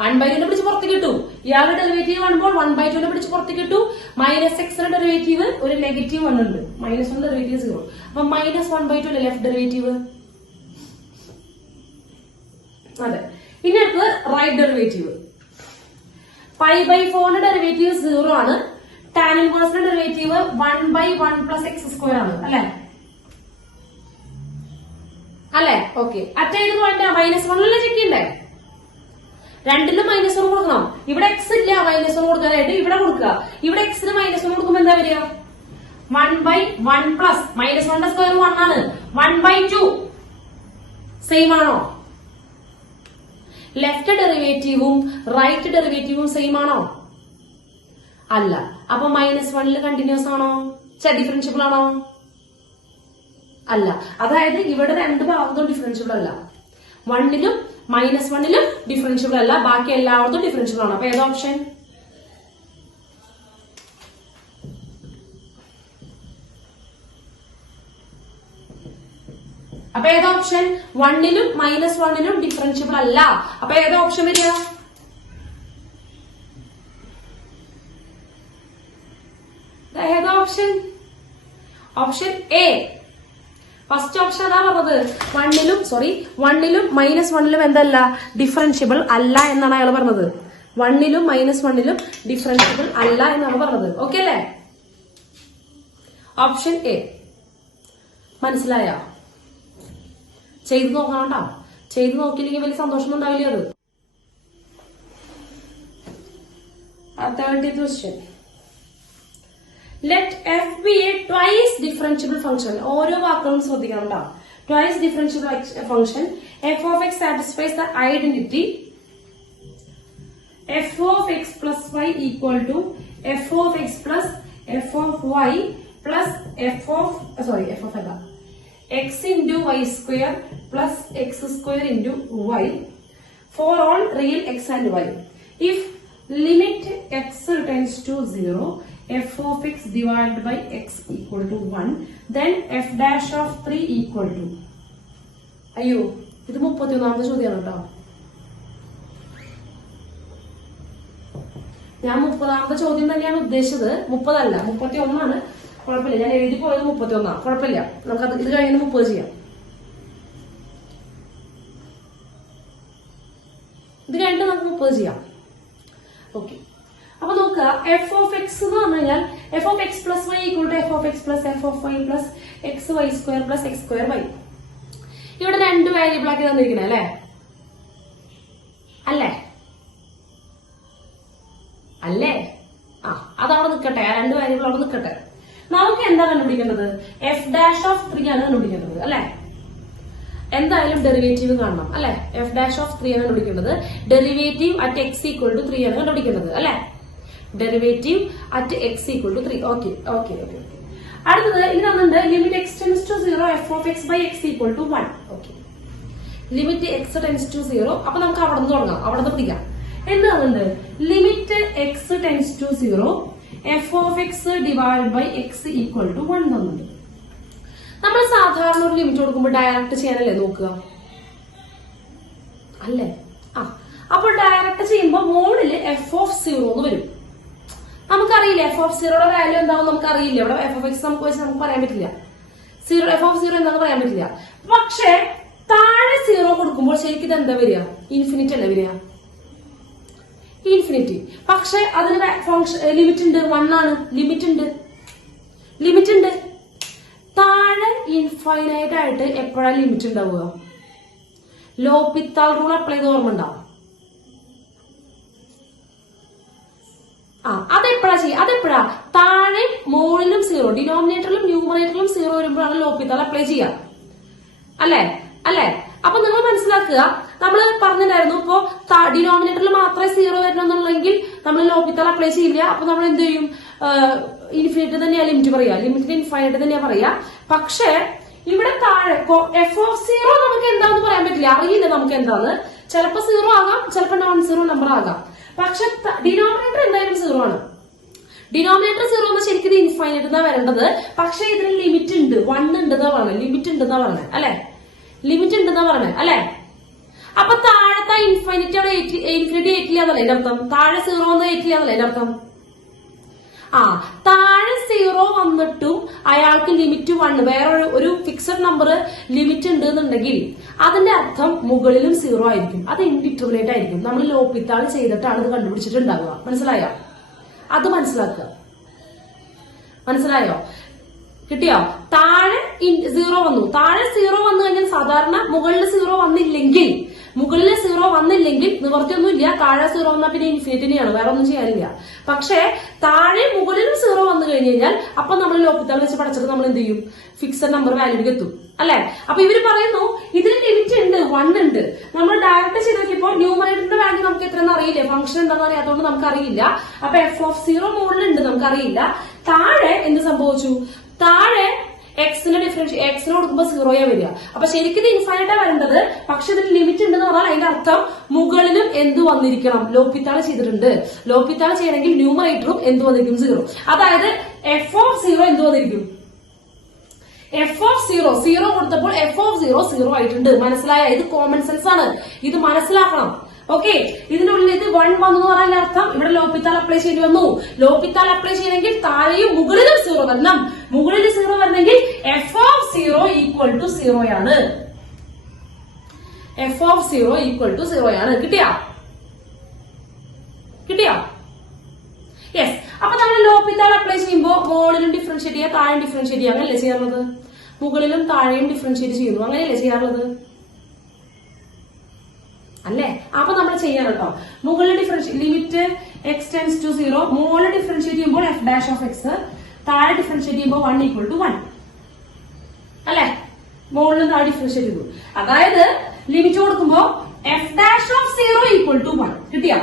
1/2 പിടിച്ച് പുറത്തേക്ക് കിട്ടും. ഇയാളുടെ ഡെറിവേറ്റീവ് കാണുമ്പോൾ 1/2 പിടിച്ച് പുറത്തേക്ക് കിട്ടും. -x ഡെറിവേറ്റീവ് ഒരു നെഗറ്റീവ് 1 ഉണ്ട്, -1 ഡെറിവേറ്റീവ് 0. അപ്പൊ -1/2 അല്ലേ ലെഫ്റ്റ് ഡെറിവേറ്റീവ്? അതെ. ഇനി അടുത്തത് റൈറ്റ് ഡെറിവേറ്റീവ്. π/4 ഡെറിവേറ്റീവ് 0 ആണ്. tan ഇൻവേഴ്സിന്റെ ഡെറിവേറ്റീവ് 1/1 + x² ആണ്, അല്ലേ? ഓക്കെ, അറ്റ ഏത് പോയിന്റ്? -1 ചെക്ക് ചെയ്യണ്ടേ? രണ്ടിലും -1 കൊടുക്കണം. ഇവിടെ x ഇല്ല -1 കൊടുക്കാനായിട്ട്, ഇവിടെ കൊടുക്കുക. ഇവിടെ x-ന് -1 കൊടുക്കുമ്പോ എന്താ വരിക? 1/1 പ്ലസ് -1ന്റെ സ്ക്വയർ 1 ആണ്. 1/2 സെയിം ആണോ? ലെഫ്റ്റ് ഡെറിവേറ്റീവും റൈറ്റ് ഡെറിവേറ്റീവും സെയിം ആണോ? അല്ല. അപ്പൊ -1ല് കണ്ടിന്യൂസ് ആണോ? ഡിഫറൻഷ്യബിൾ ആണോ? അല്ല. അതായത് ഇവിടെ രണ്ട് ഭാഗത്തും ഡിഫറൻഷ്യബിൾ അല്ല. 1ലും -1ലും ഡിഫറൻഷ്യബിൾ അല്ല, ബാക്കി എല്ലായിടത്തും ഡിഫറൻഷ്യബിൾ ആണ്. അപ്പൊ ഏത് ഓപ്ഷൻ? അപ്പൊ ഏത് ഓപ്ഷൻ? 1ലും -1ലും ഡിഫറൻഷ്യബിൾ അല്ല. അപ്പൊ ഏത് ഓപ്ഷൻ വരിക? ഏത് option? Option A. First option അതാ പറഞ്ഞത്. 1ലും -1ലും എന്തല്ല? ഡിഫറൻഷ്യബിൾ അല്ല എന്നാണ് അയാൾ പറഞ്ഞത്. 1ലും -1ലും ഡിഫറൻഷ്യബിൾ അല്ല എന്നാണ് പറഞ്ഞത്. ഓക്കെ അല്ലേ? Option A. മനസ്സിലായോ? ചെയ്ത് നോക്കണം കേട്ടോ. ചെയ്ത് നോക്കിയില്ലെങ്കിൽ വലിയ സന്തോഷം ഉണ്ടാവില്ല അത്. 30th question. Let f be a twice differentiable function. ഓരോ വാക്കുകളും ശ്രദ്ധിക്കണം കേട്ടോ. Twice differentiable function. f of x satisfies the identity f of x plus y equal to f of x plus f of y plus f of x into y square plus x square into y for all real x and y. If limit x tends to 0, f of x divided by x equal to 1, then f dash of 3 equal to. അയ്യോ, ഇത് 31ാമത്തെ ചോദ്യമാണ് കേട്ടോ. ഞാൻ 30ാമത്തെ ചോദ്യം തന്നെയാണ് ഉദ്ദേശിച്ചത്, 30 അല്ല, 31ആണ്. കുഴപ്പമില്ല, ഞാൻ എഴുതി പോയത് 31. കുഴപ്പമില്ല, നമുക്കത് ഇത് കഴിഞ്ഞ് 30 ചെയ്യാം. ഇത് കഴിഞ്ഞിട്ട് നമുക്ക് 30 ചെയ്യാം. ഓക്കെ, അപ്പൊ നോക്കുക, എഫ് ഓഫ് എക്സ് എന്ന് പറഞ്ഞു കഴിഞ്ഞാൽ f of x plus y equal to f of x plus f of y plus x y square plus x square y. ഇവിടെ 2 വേരിയബിൾ ആക്കി തന്നിരിക്കണേ അല്ലേ? അല്ലേ അല്ലേ ആ, അതവിടെ നിൽക്കട്ടെ, ആ 2 വേരിയബിൾ അവിടെ നിൽക്കട്ടെ. നമുക്ക് എന്താ കണ്ടുപിടിക്കേണ്ടത്? എഫ് ഡാഷ് ഓഫ് 3 ആണ് കണ്ടുപിടിക്കേണ്ടത് അല്ലെ? എന്തായാലും ഡെറിവേറ്റീവ് കാണണം അല്ലെ? എഫ് ഡാഷ് ഓഫ് 3 ആണ് കണ്ടുപിടിക്കേണ്ടത്. Derivative at x equal to 3 ആണ് കണ്ടുപിടിക്കേണ്ടത് അല്ലെ? Derivative at x equal to 3. Okay okay okay. അടുത്തത് ഇനി തന്നിട്ടുണ്ട് limit x tends to 0 f of x by x equal to 1. Okay, limit x tends to 0. അപ്പൊ നമുക്ക് അവിടെ നിന്ന് തുടങ്ങാം, അവിടെ നിന്ന് പിടിക്കാം. എന്ത് തന്നിട്ടുണ്ട്? Limit x tends to 0 f of x divide by x equal to 1 തന്നിട്ടുണ്ട്. നമ്മൾ സാധാരണ ഒരു ലിമിറ്റ് കൊടുക്കുമ്പോൾ ഡയറക്റ്റ് ചെയ്യാനല്ലേ നോക്കുക അല്ലേ? ആ, അപ്പൊ ഡയറക്റ്റ് ചെയ്യുമ്പോൾ മോളില് എഫ് ഓഫ് 0 എന്ന് വരും. നമുക്കറിയില്ല എഫ് ഓഫ് 0യുടെ വാല്യൂ എന്താവും, നമുക്കറിയില്ല. ഇവിടെ എഫ് ഓഫ് എക്സ് നമുക്ക് വെച്ച് നമുക്ക് പറയാൻ പറ്റില്ല. എഫ് ഓഫ് 0 എന്താണെന്ന് പറയാൻ പറ്റില്ല. പക്ഷെ താഴെ 0 കൊടുക്കുമ്പോൾ ശരിക്കും ഇത് എന്താ വരിക? ഇൻഫിനിറ്റ് അല്ലേ വരിക? ഇൻഫിനിറ്റി. പക്ഷെ അതിന് ഫംഗ്ഷൻ ലിമിറ്റ് ഉണ്ട്, 1 ആണ്. ലിമിറ്റ് ഉണ്ട്. താഴെ ഇൻഫൈനൈറ്റ് ആയിട്ട് എപ്പോഴാണ് ലിമിറ്റ് ഉണ്ടാവുക? ലോപിത്താൾ റൂൾ അപ്ലൈ ചെയ്ത് ഓർമ്മ ഉണ്ടാവും. അതെപ്പോഴാ? താഴെ മോളിലും 0, ഡിനോമിനേറ്ററിലും ന്യൂമറേറ്ററിലും 0 വരുമ്പോഴാണ് ലോപിത്താൾ അപ്ലൈ ചെയ്യുക അല്ലേ? അപ്പൊ നിങ്ങൾ മനസ്സിലാക്കുക, നമ്മൾ പറഞ്ഞിട്ടുണ്ടായിരുന്നു ഇപ്പോ ഡിനോമിനേറ്ററിൽ മാത്രമേ 0 വരണമെന്നുള്ളെങ്കിൽ നമ്മൾ ലോപിത്താൾ അപ്ലൈ ചെയ്യില്ല. അപ്പൊ നമ്മൾ എന്ത് ചെയ്യും? ഇൻഫിനിറ്റ് തന്നെയാ ലിമിറ്റ് പറയാ, ലിമിറ്റിന് ഇൻഫൈനൈറ്റ് തന്നെയാ പറയാ. പക്ഷെ ഇവിടെ താഴെ എഫ് ഓഫ് 0 നമുക്ക് എന്താന്ന് പറയാൻ പറ്റില്ല, അറിയില്ല നമുക്ക് എന്താന്ന്. ചിലപ്പോ 0 ആകാം, ചിലപ്പോ നോൺ 0 നമ്പർ ആകാം. പക്ഷെ ഡിനോമിനേറ്റർ എന്തായാലും 0 ആണ്. ഡിനോമിനേറ്റർ 0 എന്ന് ശരിക്കും ഇൻഫൈനൈറ്റ് എന്നാ വരേണ്ടത്. പക്ഷെ ഇതിന് ലിമിറ്റ് ഉണ്ട്, 1 ഉണ്ടെന്നാ പറഞ്ഞത്, ലിമിറ്റ് ഉണ്ടെന്നാ പറഞ്ഞത് അല്ലെ? അപ്പൊ താഴത്തെ ഇൻഫൈനിറ്റി അവിടെ ഇൻഫിനിറ്റി ഏറ്റില്ല എന്നല്ലേ എന്റെ അർത്ഥം? താഴെ 0 വന്ന് ഏറ്റില്ല എന്നല്ലേ എന്റെ അർത്ഥം? ആ, താഴെ 0 വന്നിട്ടും അയാൾക്ക് ലിമിറ്റ് 1, വേറെ ഒരു ഫിക്സഡ് നമ്പർ ലിമിറ്റ് ഉണ്ട് എന്നുണ്ടെങ്കിൽ അതിന്റെ അർത്ഥം മുകളിലും 0 ആയിരിക്കും. അത് ഇൻഡിറ്റർമിനേറ്റ് ആയിരിക്കും. നമ്മൾ ലോപിത്താൾ ചെയ്തിട്ടാണ് ഇത് കണ്ടുപിടിച്ചിട്ടുണ്ടാവുക. മനസ്സിലായോ? അത് മനസ്സിലായോ? കിട്ടിയോ? താഴെ 0 വന്നു. താഴെ 0 വന്നു കഴിഞ്ഞാൽ സാധാരണ മുകളിൽ 0 വന്നില്ലെങ്കിൽ നിവർത്തിയൊന്നുമില്ല. താഴെ 0 വന്നാൽ പിന്നെ ഇൻഫിനിറ്റിനെയാണ്, വേറെ ഒന്നും ചെയ്യാനില്ല. പക്ഷെ താഴെ മുകളിലും 0 വന്നു കഴിഞ്ഞു കഴിഞ്ഞാൽ അപ്പൊ നമ്മൾ ലോപിത്താൾ വെച്ച് പഠിച്ചിട്ട് നമ്മൾ എന്ത് ചെയ്യും? ഫിക്സഡ് നമ്പർ വാല്യൂക്ക് എത്തും അല്ലെ? അപ്പൊ ഇവര് പറയുന്നു ഇതിന് ലിമിറ്റ് ഉണ്ട്, 1 ഉണ്ട്. നമ്മൾ ഡയറക്റ്റ് ചെയ്ത് നോക്കിയപ്പോൾ ന്യൂമറേറ്ററിന്റെ വാല്യൂ നമുക്ക് എത്രയെന്ന് അറിയില്ല, ഫംഗ്ഷൻ എന്താണെന്ന് അറിയാത്തതുകൊണ്ട് നമുക്ക് അറിയില്ല. അപ്പൊ എഫ് ഓഫ് 0 മുകളിലുണ്ട്, നമുക്ക് അറിയില്ല. താഴെ എന്ത് സംഭവിച്ചു? താഴെ എക്സിന് കൊടുക്കുമ്പോൾ 0 വരിക. അപ്പൊ ശരിക്കും ഇത് ഇൻഫൈനൈറ്റ് വരേണ്ടത്. പക്ഷെ ഇതിന് ലിമിറ്റ് ഉണ്ടെന്ന് പറഞ്ഞാൽ അതിന്റെ അർത്ഥം മുകളിലും എന്ത് വന്നിരിക്കണം? ലോപിത്താൾ ചെയ്തിട്ടുണ്ട്. ലോപിത്താൾ ചെയ്യണമെങ്കിൽ ന്യൂമറേറ്ററും എന്ത് വന്നിരിക്കും? 0. അതായത് എഫ് ഓഫ് 0 എന്ത് വന്നിരിക്കും? എഫ് ഓഫ് 0 കൊടുത്തപ്പോൾ എഫ് ഓഫ് 0 ആയിട്ടുണ്ട്. മനസ്സിലായ? ഇത് കോമൺ സെൻസ് ആണ്, ഇത് മനസ്സിലാക്കണം. ഓക്കെ, ഇതിനുള്ളിൽ ഇത് 1 വന്നു പറഞ്ഞ അർത്ഥം ഇവിടെ ലോപിത്താൾ അപ്ലൈ ചെയ്യേണ്ടി വന്നു. ലോപിത്താൾ അപ്ലൈ ചെയ്യണമെങ്കിൽ താഴെയും മുകളിലും 0 വരണം. മുകളിൽ 0 വരണമെങ്കിൽ എഫ് ഓഫ് 0 ഈക്വൽ ടു 0 ആണ്. എഫ് ഓഫ് 0 ഈക്വൽ ടു 0 ആണ്. കിട്ടിയോ? യെസ്. അപ്പൊ നമ്മൾ ലോപിത്താൾ അപ്ലൈ ചെയ്യുമ്പോൾ മുകളിലും ഡിഫറൻഷിയേറ്റ് ചെയ്യുക, താഴെയും ഡിഫറൻഷിയേറ്റ് ചെയ്യുക, അങ്ങനെയല്ലേ ചെയ്യാറുള്ളത്? മുകളിലും താഴെയും ഡിഫറൻഷിയേറ്റ് ചെയ്യുന്നു, അങ്ങനെയല്ലേ ചെയ്യാറുള്ളത്? അല്ലേ? അപ്പൊ നമ്മൾ ചെയ്യാൻ കേട്ടോ, മുകളിൽ ലിമിറ്റ് എക്സ് ടെൻസ് ടു 0, മുകളിൽ ഡിഫറൻഷിയേറ്റ് ചെയ്യുമ്പോൾ എഫ് ഡാഷ് ഓഫ് എക്സ്, താഴെ ഡിഫറൻഷിയേറ്റ് ചെയ്യുമ്പോൾ 1 ഈക്വൽ ടു 1 അല്ലെ? മുകളിൽ താഴെ ഡിഫറൻഷിയേറ്റ് ചെയ്തു. അതായത് ലിമിറ്റ് കൊടുക്കുമ്പോ f dash of 0 equal to 1 കിട്ടിയ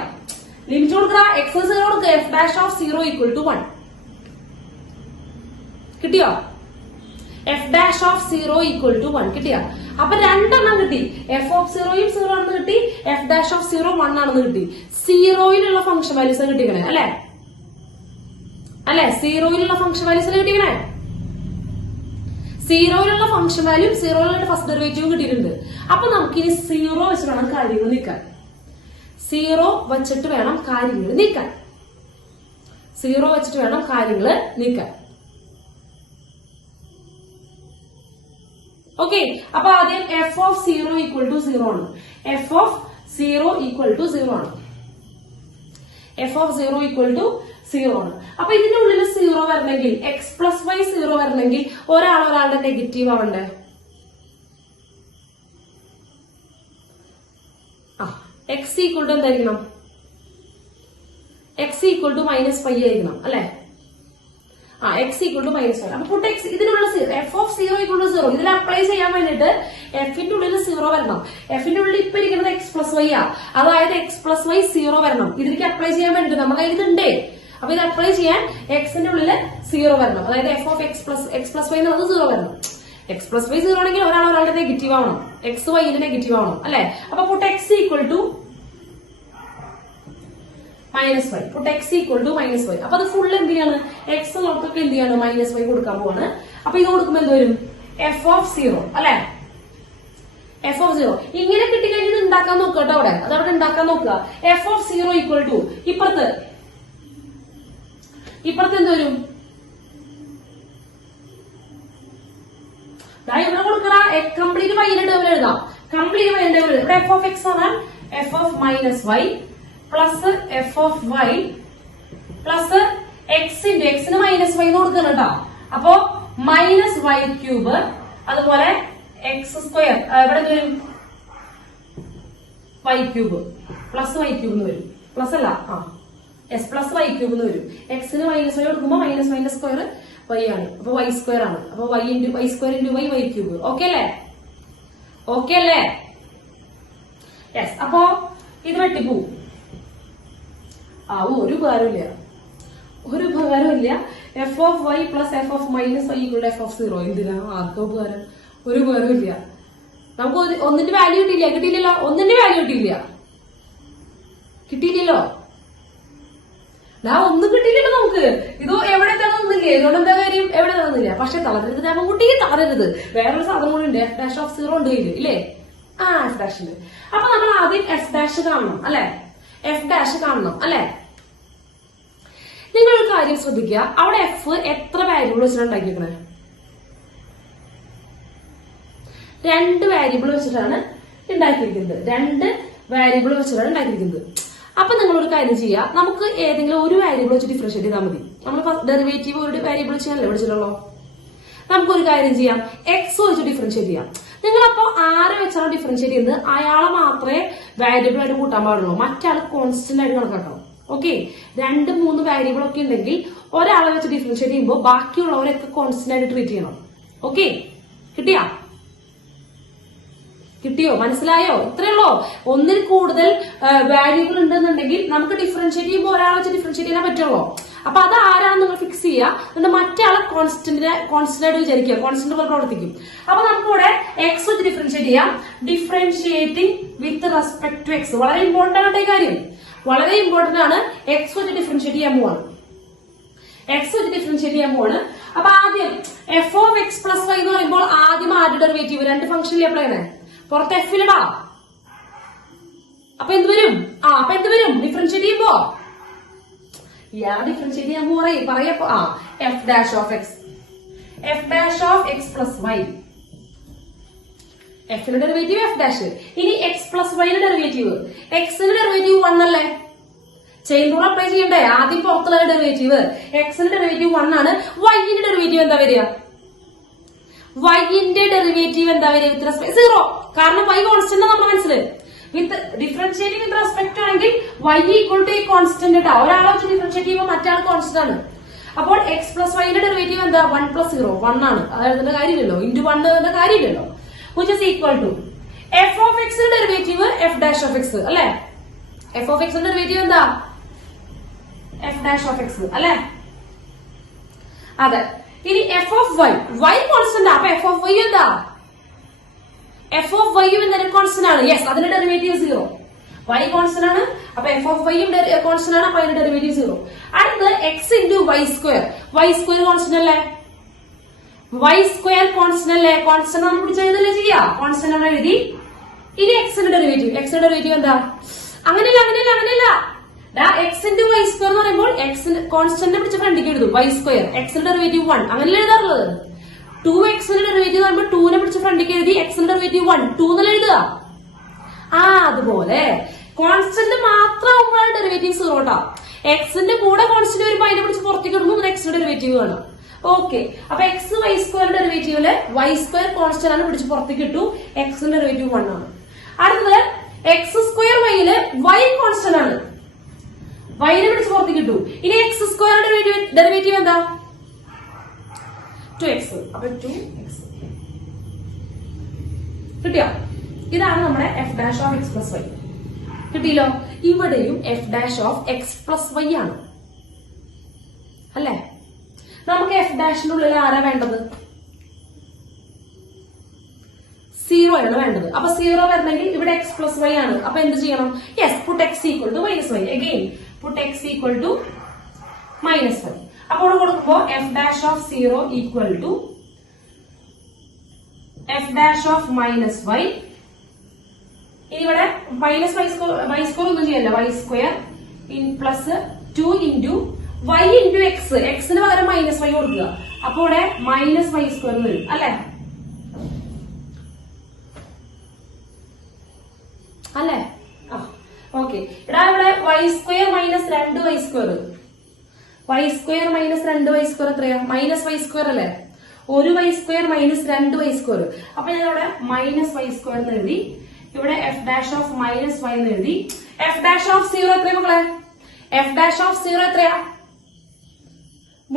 ലിമിറ്റ് കൊടുക്കുക, എക്സ് 0 കൊടുക്കുക, f dash of 0 equal to 1 കിട്ടിയോ? F dash of 0 equal to 1 കിട്ടിയ. അപ്പൊ രണ്ടെണ്ണം കിട്ടി, എഫ് ഓഫ് 0യും 0 ആണെന്ന് കിട്ടി, എഫ് ഡാഷ് ഓഫ് 0 1 ആണെന്ന് കിട്ടി. 0യിലുള്ള ഫംഗ്ഷൻ വാല്യൂസ് കിട്ടിക്കണേ അല്ലെ? അല്ലെ? 0യിലുള്ള ഫംഗ്ഷൻ വാല്യൂസ് കിട്ടിക്കണേ. 0യിലുള്ള ഫംഗ്ഷൻ വാല്യൂ, 0യിലുള്ള ഫസ്റ്റ് ഡെറിവേറ്റീവ് കിട്ടിയിട്ടുണ്ട്. അപ്പൊ നമുക്ക് ഇനി 0 വെച്ച് വേണം കാര്യങ്ങൾ നീക്കാൻ. 0 വെച്ചിട്ട് വേണം കാര്യങ്ങൾ നീക്കാൻ. 0 വെച്ചിട്ട് വേണം കാര്യങ്ങൾ നീക്കാൻ. ഓക്കെ, അപ്പൊ ആദ്യം എഫ് ഓഫ് 0 ഈക്വൽ ടു 0 ആണ്. എഫ് ഓഫ് 0 ഈക്വൽ ടു 0 ആണ്. എഫ് ഓഫ് 0 ഈക്വൽ ടു 0 ആണ്. അപ്പൊ ഇതിന്റെ ഉള്ളിൽ 0 വരണമെങ്കിൽ, എക്സ് പ്ലസ് വൈ 0 വരണമെങ്കിൽ ഒരാളുടെ നെഗറ്റീവ് ആവണ്ടേ? എക്സ് ഈക്വൽ ടു എന്തായിരിക്കണം? എക്സ് ഈക്വൽ ടു -5 ആയിരിക്കണം അല്ലെ? X equal to -5. അപ്പൊ പുട്ട് എക്സ് ഇതിനുള്ള എഫ് ഓഫ് 0 ഈക്വൽ ടു 0 ഇതിൽ അപ്ലൈ ചെയ്യാൻ വേണ്ടിട്ട് എഫിന്റെ ഉള്ളിൽ 0 വരണം. എഫിന്റെ ഉള്ളിൽ ഇപ്പൊ ഇരിക്കുന്നത് എക്സ് പ്ലസ് വൈ ആ, അതായത് എക്സ് പ്ലസ് വൈ 0 വരണം. ഇതിലേക്ക് അപ്ലൈ ചെയ്യാൻ വേണ്ടിട്ട് നമ്മുടെ കയ്യിൽ ഇതുണ്ടേ. അപ്പൊ ഇത് അപ്ലൈ ചെയ്യാൻ എക്സിന്റെ ഉള്ളിൽ 0 വരണം. അതായത് f of x plus y എന്നുള്ളത് 0 വരണം. എക്സ് പ്ലസ് വൈ 0 ആണെങ്കിൽ ഒരാളുടെ നെഗറ്റീവ് ആവണം, എക്സ് വൈന്റെ നെഗറ്റീവ് ആവണം അല്ലെ? അപ്പൊ put x equal to -5. Put x equal to -5. അപ്പൊ അത് ഫുൾ എന്ത് ചെയ്യാണ്? എക്സ് നോർത്തൊക്കെ എന്ത് ചെയ്യാണ്? -5 കൊടുക്കാൻ പോവാണ്. അപ്പൊ ഇത് കൊടുക്കുമ്പോൾ എന്ത് വരും? എഫ് ഓഫ് 0 അല്ലെ? എഫ് ഓഫ് 0 ഇങ്ങനെ കിട്ടിക്കഴിഞ്ഞാൽ ഇത് ഉണ്ടാക്കാൻ നോക്കുക കേട്ടോ. അതവിടെ ഉണ്ടാക്കാൻ നോക്കുക. എഫ് ഓഫ് 0 ഈക്വൽ ടു ഇപ്പുറത്ത് എന്ത് വരും? ഇവിടെ കൊടുക്കണ കംപ്ലീറ്റ് വൈൻ്റെ ടേബിൾ എഴുതാം. കംപ്ലീറ്റ് വൈൻ്റെ ടേബിൾ ഇവിടെ എഫ് ഓഫ് എക്സ് ആണ്. F of -y plus f of y plus എക്സിന്റെ എക്സിന് -y കൊടുക്കണം കേട്ടോ. അപ്പോ -y3, അതുപോലെ x², ഇവിടെ വരും y3 പ്ലസ് y3 എന്ന് വരും. പ്ലസ് അല്ല, എസ് പ്ലസ് y3 എന്ന് വരും. എക്സിന് -y കൊടുക്കുമ്പോ -y² y ആണ്. അപ്പൊ y² ആണ്. അപ്പൊ y² × y y3. ഓക്കെ അല്ലേ? ഓക്കെ അല്ലേ? യെസ്. അപ്പോ ഇത് വെട്ടിപ്പോവും. ഒരു ഉപകാരമില്ല. F of y plus f of -y f of 0. എന്തിനാ? ആർക്കും ഉപകാരം? ഒരു ഉപകാരമില്ല. നമുക്ക് ഒന്നിന്റെ വാല്യൂ കിട്ടിയില്ലല്ലോ. ഒന്നിന്റെ വാല്യൂ കിട്ടിയില്ലല്ലോ. ഒന്നും കിട്ടിയില്ലല്ലോ നമുക്ക്. ഇത് എവിടെ തന്നില്ലേ? ഇതുകൊണ്ട് എന്താ കാര്യം? എവിടെ തന്നില്ല. പക്ഷെ തളരരുത് രാമൻകുട്ടി, തളരരുത്. വേറൊരു സാധനം കൂടി ഉണ്ട്, എഫ് ഡാഷ് ഓഫ് 0 ഉണ്ട് കയ്യില് ഇല്ലേ? എഫ് ഡാഷ് ഉണ്ട്. അപ്പൊ നമ്മൾ ആദ്യം എഫ് ഡാഷ് കാണണം അല്ലെ? എഫ് ഡാഷ് കാണണം അല്ലെ? നിങ്ങൾ ഒരു കാര്യം ശ്രദ്ധിക്കുക, അവിടെ എഫ് എത്ര വാരിയബിൾ വെച്ചിട്ടാണ് ഉണ്ടാക്കിയേക്കണേ? 2 വാരിയബിൾ വെച്ചിട്ടാണ് ഉണ്ടാക്കിയിരിക്കുന്നത്. 2 വാരിയബിൾ വെച്ചിട്ടാണ് ഉണ്ടാക്കിയിരിക്കുന്നത്. അപ്പൊ നിങ്ങൾ ഒരു കാര്യം ചെയ്യുക, നമുക്ക് ഏതെങ്കിലും ഒരു വാരിയബിൾ വെച്ച് ഡിഫറൻഷിയേറ്റ് ചെയ്താൽ മതി. നമ്മൾ ഡെറിവേറ്റീവ് ഒരു വാരിയബിൾ ചെയ്യാനല്ലേ പഠിച്ചിട്ടുള്ളൂ. നമുക്കൊരു കാര്യം ചെയ്യാം, എക്സ് വെച്ച് ഡിഫറൻഷിയേറ്റ് ചെയ്യാം. നിങ്ങളപ്പോ ആരെ വെച്ചാണ് ഡിഫറൻഷിയേറ്റ് ചെയ്യുന്നത്, അയാളെ മാത്രമേ വാരിയബിൾ ആയിട്ട് കൂട്ടാൻ പാടുള്ളൂ, മറ്റാൾ കോൺസ്റ്റന്റ് ആയിട്ട് കണക്കാക്കണം. ഓക്കെ, 2-3 വാരിയബിൾ ഒക്കെ ഉണ്ടെങ്കിൽ ഒരാളെ വെച്ച് ഡിഫറൻഷിയേറ്റ് ചെയ്യുമ്പോൾ ബാക്കിയുള്ളവരൊക്കെ കോൺസ്റ്റന്റ് ആയിട്ട് ട്രീറ്റ് ചെയ്യണം. ഓക്കെ, കിട്ടിയോ? മനസ്സിലായോ? ഇത്രയുള്ളൂ. ഒന്നിൽ കൂടുതൽ വാരിയബിൾ ഉണ്ടെന്നുണ്ടെങ്കിൽ നമുക്ക് ഡിഫറൻഷിയേറ്റ് ചെയ്യുമ്പോൾ ഒരാളെ വെച്ച് ഡിഫറൻഷിയേറ്റ് ചെയ്യാൻ പറ്റുള്ളൂ. അപ്പൊ അത് ആരാണെന്ന് നിങ്ങൾ ഫിക്സ് ചെയ്യുക. എന്നിട്ട് മറ്റാളെ കോൺസ്റ്റന്റ് ആയിട്ട് വിചാരിക്കുക, കോൺസ്റ്റന്റ് പോലെ പ്രവർത്തിക്കും. അപ്പൊ നമുക്കിവിടെ എക്സ് വെച്ച് ഡിഫറൻഷിയേറ്റ് ചെയ്യാം. Differentiating with respect to x വളരെ ഇമ്പോർട്ടന്റ് ആണ്. ഈ കാര്യം വളരെ ഇമ്പോർട്ടന്റ് ആണ്. എക്സ് വെച്ച് ഡിഫറൻഷിയേറ്റ് ചെയ്യാൻ പോവാണ്. അപ്പൊ ആദ്യം f of x plus y എന്ന് പറയുമ്പോൾ ആദ്യം ആദ്യ ഡെറിവേറ്റീവ് 2 ഫംഗ്ഷനിൽ അപ്ലൈ ചെയ്യണേ. പുറത്ത് എഫിലിടാ. അപ്പൊ എന്ത് വരും? ഡിഫറൻഷിയേറ്റ് ചെയ്യുമ്പോ ഡിഫറൻഷിയേറ്റ് ചെയ്യാൻ പറയപ്പോ f dash of x plus y. എഫിന്റെ ഡെറിവേറ്റീവ് എഫ് ഡാഷ്. ഇനി എക്സ് പ്ലസ് വൈയുടെ ഡെറിവേറ്റീവ്, എക്സിന്റെ ഡെറിവേറ്റീവ് 1 അല്ലേ? ചെയിൻ റൂൾ അപ്ലൈ ചെയ്യണ്ടേ? ആദ്യം പുറത്തുള്ള ഡെറിവേറ്റീവ് എക്സിന്റെ ഡെറിവേറ്റീവ് 1 ആണ്. വൈന്റെ ഡെറിവേറ്റീവ് എന്താ വരിക? With respect 0. കാരണം വൈ കോൺസ്റ്റന്റ് നമ്മുടെ മനസ്സിൽ. വിത്ത് ഡിഫറൻഷിയേറ്റിംഗ് വിത്ത് റെസ്പെക്ട് ആണെങ്കിൽ y ഈക്വൽ ടു കോൺസ്റ്റന്റ് ഇട്ടാ. ഒരാളെ വെച്ച് ഡിഫറൻഷിയേറ്റ് ചെയ്യുമ്പോൾ മറ്റാൾ കോൺസ്റ്റന്റ് ആണ്. അപ്പോൾ എക്സ് പ്ലസ് വൈന്റെ ഡെറിവേറ്റീവ് എന്താ? 1 + 0 1 ആണ്. അതായത് കാര്യമില്ലല്ലോ, ഇൻറ്റു 1 എന്ന കാര്യമില്ലല്ലോ. Which is equal to f of എക്സിന്റെ derivative f dash of x അല്ലെ. എഫ് ഓഫ് എക്സിന്റെ ഡെറിവേറ്റീവ് എന്താ? എഫ് ഡാഷ് ഓഫ് എക്സ് അല്ലെ. അതെ. ഇനി f of y, y constant. അപ്പൊ എഫ് ഓഫ് വൈ എന്താ? എഫ് ഓഫ് വൈയും എന്തായാലും കോൺസ്റ്റന്റ് ആണ്. യെസ്, അതിന്റെ ഡെറിവേറ്റീവ് 0. വൈ കോൺസ്റ്റന്റ് ആണ്, അപ്പൊ എഫ് ഓഫ് വൈയും കോൺസ്റ്റന്റ് ആണ്, അപ്പൊ അതിന്റെ ഡെറിവേറ്റീവ് 0. അടുത്ത് x into y square. Y square constant അല്ലേ? വൈ സ്ക്വയർ കോൺസ്റ്റന്റ് അല്ലേ? കോൺസ്റ്റന്റ് നമ്മൾ പിടിച്ചെഴുതല്ലേ ചെയ്യാ? കോൺസ്റ്റന്റ് ആണ് എഴുതി. ഇനി എക്സിന്റെ ഡെറിവേറ്റീവ്. എക്സിന്റെ ഡെറിവേറ്റീവ് എന്താ? അങ്ങനെയല്ല. എക്സ് ഇൻറ്റു വൈ സ്ക്വയർ എന്ന് പറയുമ്പോൾ എക്സിന്റെ കോൺസ്റ്റന്റ് പിടിച്ച് ഫ്രണ്ടിക്ക് എഴുതും. വൈ സ്ക്വയർ എക്സിന്റെ ഡെറിവേറ്റീവ് 1 അങ്ങനെയല്ലേ എഴുതാറുള്ളത്? 2xന്റെ ഡെറിവേറ്റീവ് പറയുമ്പോൾ 2നെ പിടിച്ച് ഫ്രണ്ടിക്ക് എഴുതി എക്സിന്റെ ഡെറിവേറ്റീവ് 1 2 എന്നല്ല എഴുതുക. അതുപോലെ കോൺസ്റ്റന്റ് മാത്രമാകുമ്പോഴാണ് ഡെറിവേറ്റീവ് 0 ട്ടാ. എക്സിന്റെ കൂടെ കോൺസ്റ്റന്റ് വരുമ്പോൾ അതിനെ പിടിച്ച് പുറത്തേക്ക് ഇടുമ്പോൾ എക്സിന്റെ ഡെറിവേറ്റീവ് കാണാം. ഓക്കെ, അപ്പൊ എക്സ് വൈ സ്ക്വയർ ഡെറിവേറ്റീവില് വൈ സ്ക്വയർ കോൺസ്റ്റന്റ് ആണ്, പിടിച്ച് പുറത്തേക്ക് ഇട്ടു. എക്സിന്റെ ഡെറിവേറ്റീവ് 1 ആണ്. അടുത്തത് എക്സ് സ്ക്വയർ വൈയില് വൈ കോൺസ്റ്റന്റ് ആണ്, വൈനെ പിടിച്ച് പുറത്തേക്ക് ഇട്ടു. ഇനി എക്സ് സ്ക്വയർ ഡെറിവേറ്റീവ് എന്താ? 2x. അപ്പൊ 2x കിട്ടിയോ? ഇതാണ് നമ്മുടെ f dash of x plus y. കിട്ടിയല്ലോ. ഇവിടെയും f dash of x plus y ആണ് അല്ലെ. നമുക്ക് എഫ് ഡാഷിന്റെ ഉള്ളിൽ ആരാ വേണ്ടത്? 0 ആണ് വേണ്ടത്. അപ്പൊ 0 വരണമെങ്കിൽ ഇവിടെ എക്സ് പ്ലസ് വൈ ആണ്. അപ്പൊ എന്ത് ചെയ്യണം? Yes, put x equal to minus y. Again put x equal to minus y. അപ്പോൾ കൊടുക്കുമ്പോ f dash of 0 equal to f dash of minus y. ഇനി ഇവിടെ മൈനസ് വൈ സ്ക്വയർ ഒന്നും ചെയ്യല്ല. Y square plus 2 into y into x. എക്സിന് പകരം minus Y കൊടുക്കുക. അപ്പൊ ഇവിടെ മൈനസ് വൈ സ്ക്വയർ വരും അല്ലെ. ഓക്കെ, ഇവിടെ y square minus 2 y square. Y square minus 2 y square എത്രയാ? മൈനസ് വൈ സ്ക്വയർ അല്ലേ. 1 y square minus 2 y square. അപ്പൊ ഞാൻ ഇവിടെ മൈനസ് വൈ സ്ക്വയർ എന്ന് എഴുതി. ഇവിടെ f dash of minus y എന്ന് എഴുതി. എഫ് ഡാഷ് ഓഫ് 0 എത്രയാ മക്കളെ? എഫ് ഡാഷ് ഓഫ് 0 എത്രയാ?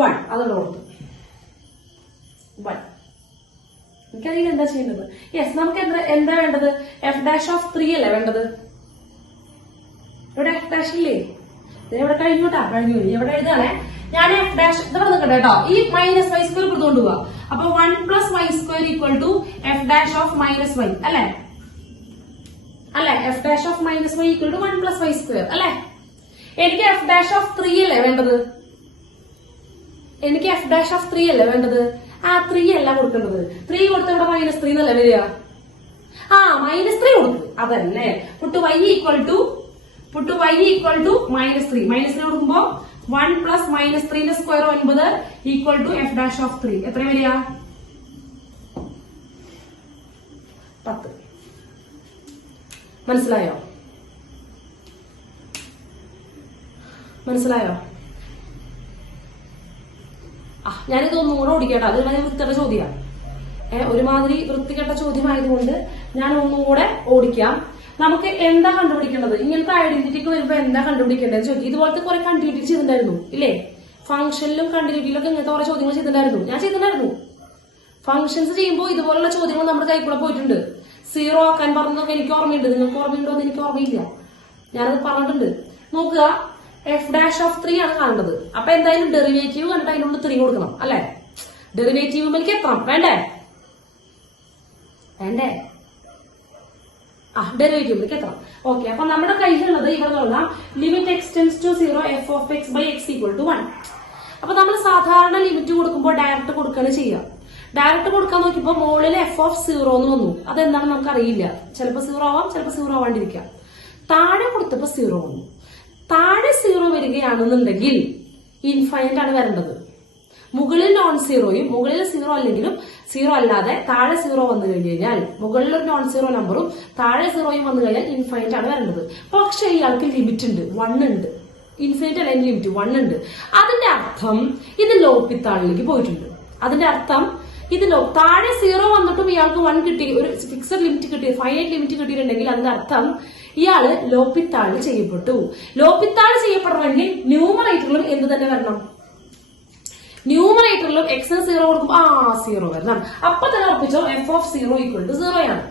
1. അതുകൊണ്ട് കൊടുത്തു 1. എനിക്കറിയില്ല എന്താ ചെയ്യുന്നത്. യെസ്, നമുക്ക് എന്താ വേണ്ടത്? എഫ് ഡാഷ് ഓഫ് 3 അല്ലേ വേണ്ടത്. ഇവിടെ എഫ് ഡാഷ് ഇല്ലേ? ഇവിടെ കഴിഞ്ഞോട്ടാ, കഴിഞ്ഞു. ഇവിടെ എഴുതാണേ ഞാൻ എഫ് ഡാഷ് ഇവിടെ നിൽക്കട്ടെ കേട്ടോ. ഈ മൈനസ് വൈ സ്ക്വയർ കൊടുത്തുകൊണ്ട് പോവാ. അപ്പൊ 1 + y square equal to f dash of minus y അല്ലെ. F dash of minus y equal to 1 + y square അല്ലെ. എനിക്ക് എഫ് ഡാഷ് ഓഫ് 3 അല്ലേ വേണ്ടത്? എനിക്ക് എഫ് ഡാഷ് ഓഫ് 3 അല്ലേ വേണ്ടത്? 3 അല്ല കൊടുക്കേണ്ടത്. 3 കൊടുത്ത ഇവിടെ -3 എന്നല്ലേ വരിക? -3 കൊടുത്തു. അതല്ലേ പുട്ട് y ഈക്വൽ ടു -3. -3 കൊടുക്കുമ്പോ 1 + -3ന്റെ square 9 equal to f dash of 3. എത്ര വരിക? 10. മനസ്സിലായോ? ഞാനിത് ഒന്നുകൂടെ ഓടിക്കട്ടെ. അത് വൃത്തിയുടെ ചോദ്യമാണ്. ഒരുമാതിരി വൃത്തികെട്ട ചോദ്യമായതുകൊണ്ട് ഞാൻ ഒന്നുകൂടെ ഓടിക്കാം. നമുക്ക് എന്താ കണ്ടുപിടിക്കേണ്ടത്? ഇങ്ങനത്തെ ഐഡന്റിറ്റിക്ക് വരുമ്പോ എന്താ കണ്ടുപിടിക്കേണ്ടത് ചോദിക്കും. ഇതുപോലത്തെ കുറെ കണ്ടിന്യൂറ്റി ചെയ്തിട്ടുണ്ടായിരുന്നു ഇല്ലേ? ഫംഗ്ഷനിലും കണ്ടിന്യൂറ്റിയിലൊക്കെ ഇങ്ങനത്തെ കുറെ ചോദ്യങ്ങൾ ചെയ്തിട്ടുണ്ടായിരുന്നു. ഞാൻ ചെയ്തിട്ടുണ്ടായിരുന്നു. ഫംഗ്ഷൻസ് ചെയ്യുമ്പോൾ ഇതുപോലുള്ള ചോദ്യങ്ങൾ നമ്മുടെ കൈക്കൂടെ പോയിട്ടുണ്ട്. 0 ആക്കാൻ പറഞ്ഞതൊക്കെ എനിക്ക് ഓർമ്മയുണ്ട്. നിങ്ങൾക്ക് ഓർമ്മയുണ്ടോ എന്ന് എനിക്ക് ഓർമ്മയില്ല. ഞാനത് പറഞ്ഞിട്ടുണ്ട്. നോക്കുക, എഫ് ഡാഷ് ഓഫ് 3 ആണ് കാണേണ്ടത്. അപ്പൊ എന്തായാലും ഡെറിവേറ്റീവ് കണ്ടിട്ട് അതിനുള്ളിൽ 3 കൊടുക്കണം അല്ലെ. ഡെറിവേറ്റീവ് എനിക്ക് എത്തണം. വേണ്ടേ? ഡെറിവേറ്റീവിലേക്ക് എത്തണം. ഓക്കെ, അപ്പൊ നമ്മുടെ കയ്യിലുള്ളത് ഇവിടെ നോക്കാം. Limit x tends to 0 f of x by x equal to 1. അപ്പൊ നമ്മൾ സാധാരണ ലിമിറ്റ് കൊടുക്കുമ്പോൾ ഡയറക്റ്റ് കൊടുക്കുകയാണ് ചെയ്യുക. ഡയറക്റ്റ് കൊടുക്കാൻ നോക്കിയപ്പോ മുകളിൽ എഫ് ഓഫ് 0 എന്ന് വന്നു. അതെന്താണെന്ന് നമുക്ക് അറിയില്ല. ചിലപ്പോൾ 0 ആവാം, ചിലപ്പോൾ 0 ആവാണ്ടിരിക്കാം. താഴെ കൊടുത്തപ്പോ 0 വന്നു. താഴെ 0 വരികയാണെന്നുണ്ടെങ്കിൽ ഇൻഫൈനൈറ്റ് ആണ് വരേണ്ടത്. മുകളിൽ നോൺ സീറോയും മുകളിൽ 0 അല്ലെങ്കിലും 0 അല്ലാതെ താഴെ 0 വന്നു കഴിഞ്ഞാൽ മുകളിൽ ഒരു നോൺ സീറോ നമ്പറും താഴെ 0യും വന്നു കഴിഞ്ഞാൽ ഇൻഫൈനൈറ്റ് ആണ് വരേണ്ടത്. പക്ഷെ ഇയാൾക്ക് ലിമിറ്റ് ഉണ്ട്, 1 ഉണ്ട്. ഇൻഫൈനൈറ്റ് അല്ല, ലിമിറ്റ് 1 ഉണ്ട്. അതിന്റെ അർത്ഥം ഇത് ലോപ്പിത്താളിലേക്ക് പോയിട്ടുണ്ട്. അതിന്റെ അർത്ഥം ഇത് താഴെ 0 വന്നിട്ടും ഇയാൾക്ക് 1 കിട്ടി, ഒരു ഫിക്സഡ് ലിമിറ്റ് കിട്ടി, ഫൈനൈറ്റ് ലിമിറ്റ് കിട്ടിയിട്ടുണ്ടെങ്കിൽ അതിന്റെ അർത്ഥം ഇയാള് ലോപ്പിത്താളിൽ ചെയ്യപ്പെട്ടു. ലോപ്പിത്താൾ ചെയ്യപ്പെടണമെങ്കിൽ ന്യൂമറേറ്ററിലും എന്ത് തന്നെ വരണം? ന്യൂമറേറ്ററിലും എക്സിന് 0 കൊടുക്കുമ്പോ 0 വരണം. അപ്പൊ തന്നെ ഉറപ്പിച്ചോ എഫ് ഓഫ് 0 ഈക്വൽ ടു 0 ആണ്.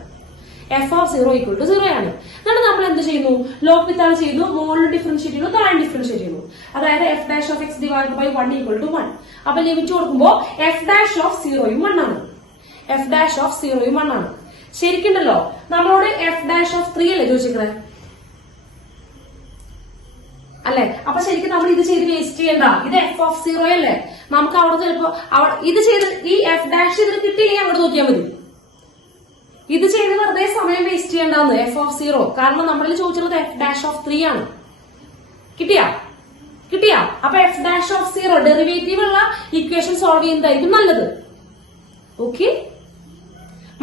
എഫ് ഓഫ് 0 ഈക്വൽ ടു 0 ആണ്. എന്നിട്ട് നമ്മൾ എന്ത് ചെയ്യുന്നു? ലോപ്പിത്താൾ ചെയ്യുന്നു, മുകളിൽ ഡിഫറൻഷിയേറ്റ് ചെയ്യുന്നു, താഴെ ഡിഫറൻഷിയേറ്റ് ചെയ്യുന്നു. അതായത് f dash of x divide by 1 equal to 1. അപ്പൊ ലിമിറ്റ് കൊടുക്കുമ്പോ എഫ് ഡാഷ് ഓഫ് 0യും 1 ആണ്. എഫ് ഡാഷ് ഓഫ് 0യും 1 ആണ്. ശരിക്കുണ്ടല്ലോ നമ്മളോട് എഫ് ഡാഷ് ഓഫ് 3 അല്ലേ ചോദിച്ചിരിക്കണേ അല്ലെ? അപ്പൊ ശരിക്കും നമ്മൾ ഇത് ചെയ്ത് വേസ്റ്റ് ചെയ്യണ്ട. ഇത് എഫ് ഓഫ് 0 അല്ലേ? നമുക്ക് അവിടെ ചിലപ്പോ ഇത് ചെയ്ത് ഈ എഫ് ഡാഷ് ഇതിന് കിട്ടിയില്ലെങ്കിൽ അവിടെ നോക്കിയാൽ മതി. ഇത് ചെയ്ത് വെറുതെ സമയം വേസ്റ്റ് ചെയ്യേണ്ടെന്ന് എഫ് ഓഫ് 0. കാരണം നമ്മളിൽ ചോദിച്ചുള്ളത് എഫ് ഡാഷ് ഓഫ് 3 ആണ്. കിട്ടിയാ? അപ്പൊ എഫ് ഡാഷ് ഓഫ് 0 ഡെറിവേറ്റീവ് ഉള്ള ഇക്വേഷൻ സോൾവ് ചെയ്യുന്നതായിരിക്കും നല്ലത്. ഓക്കെ,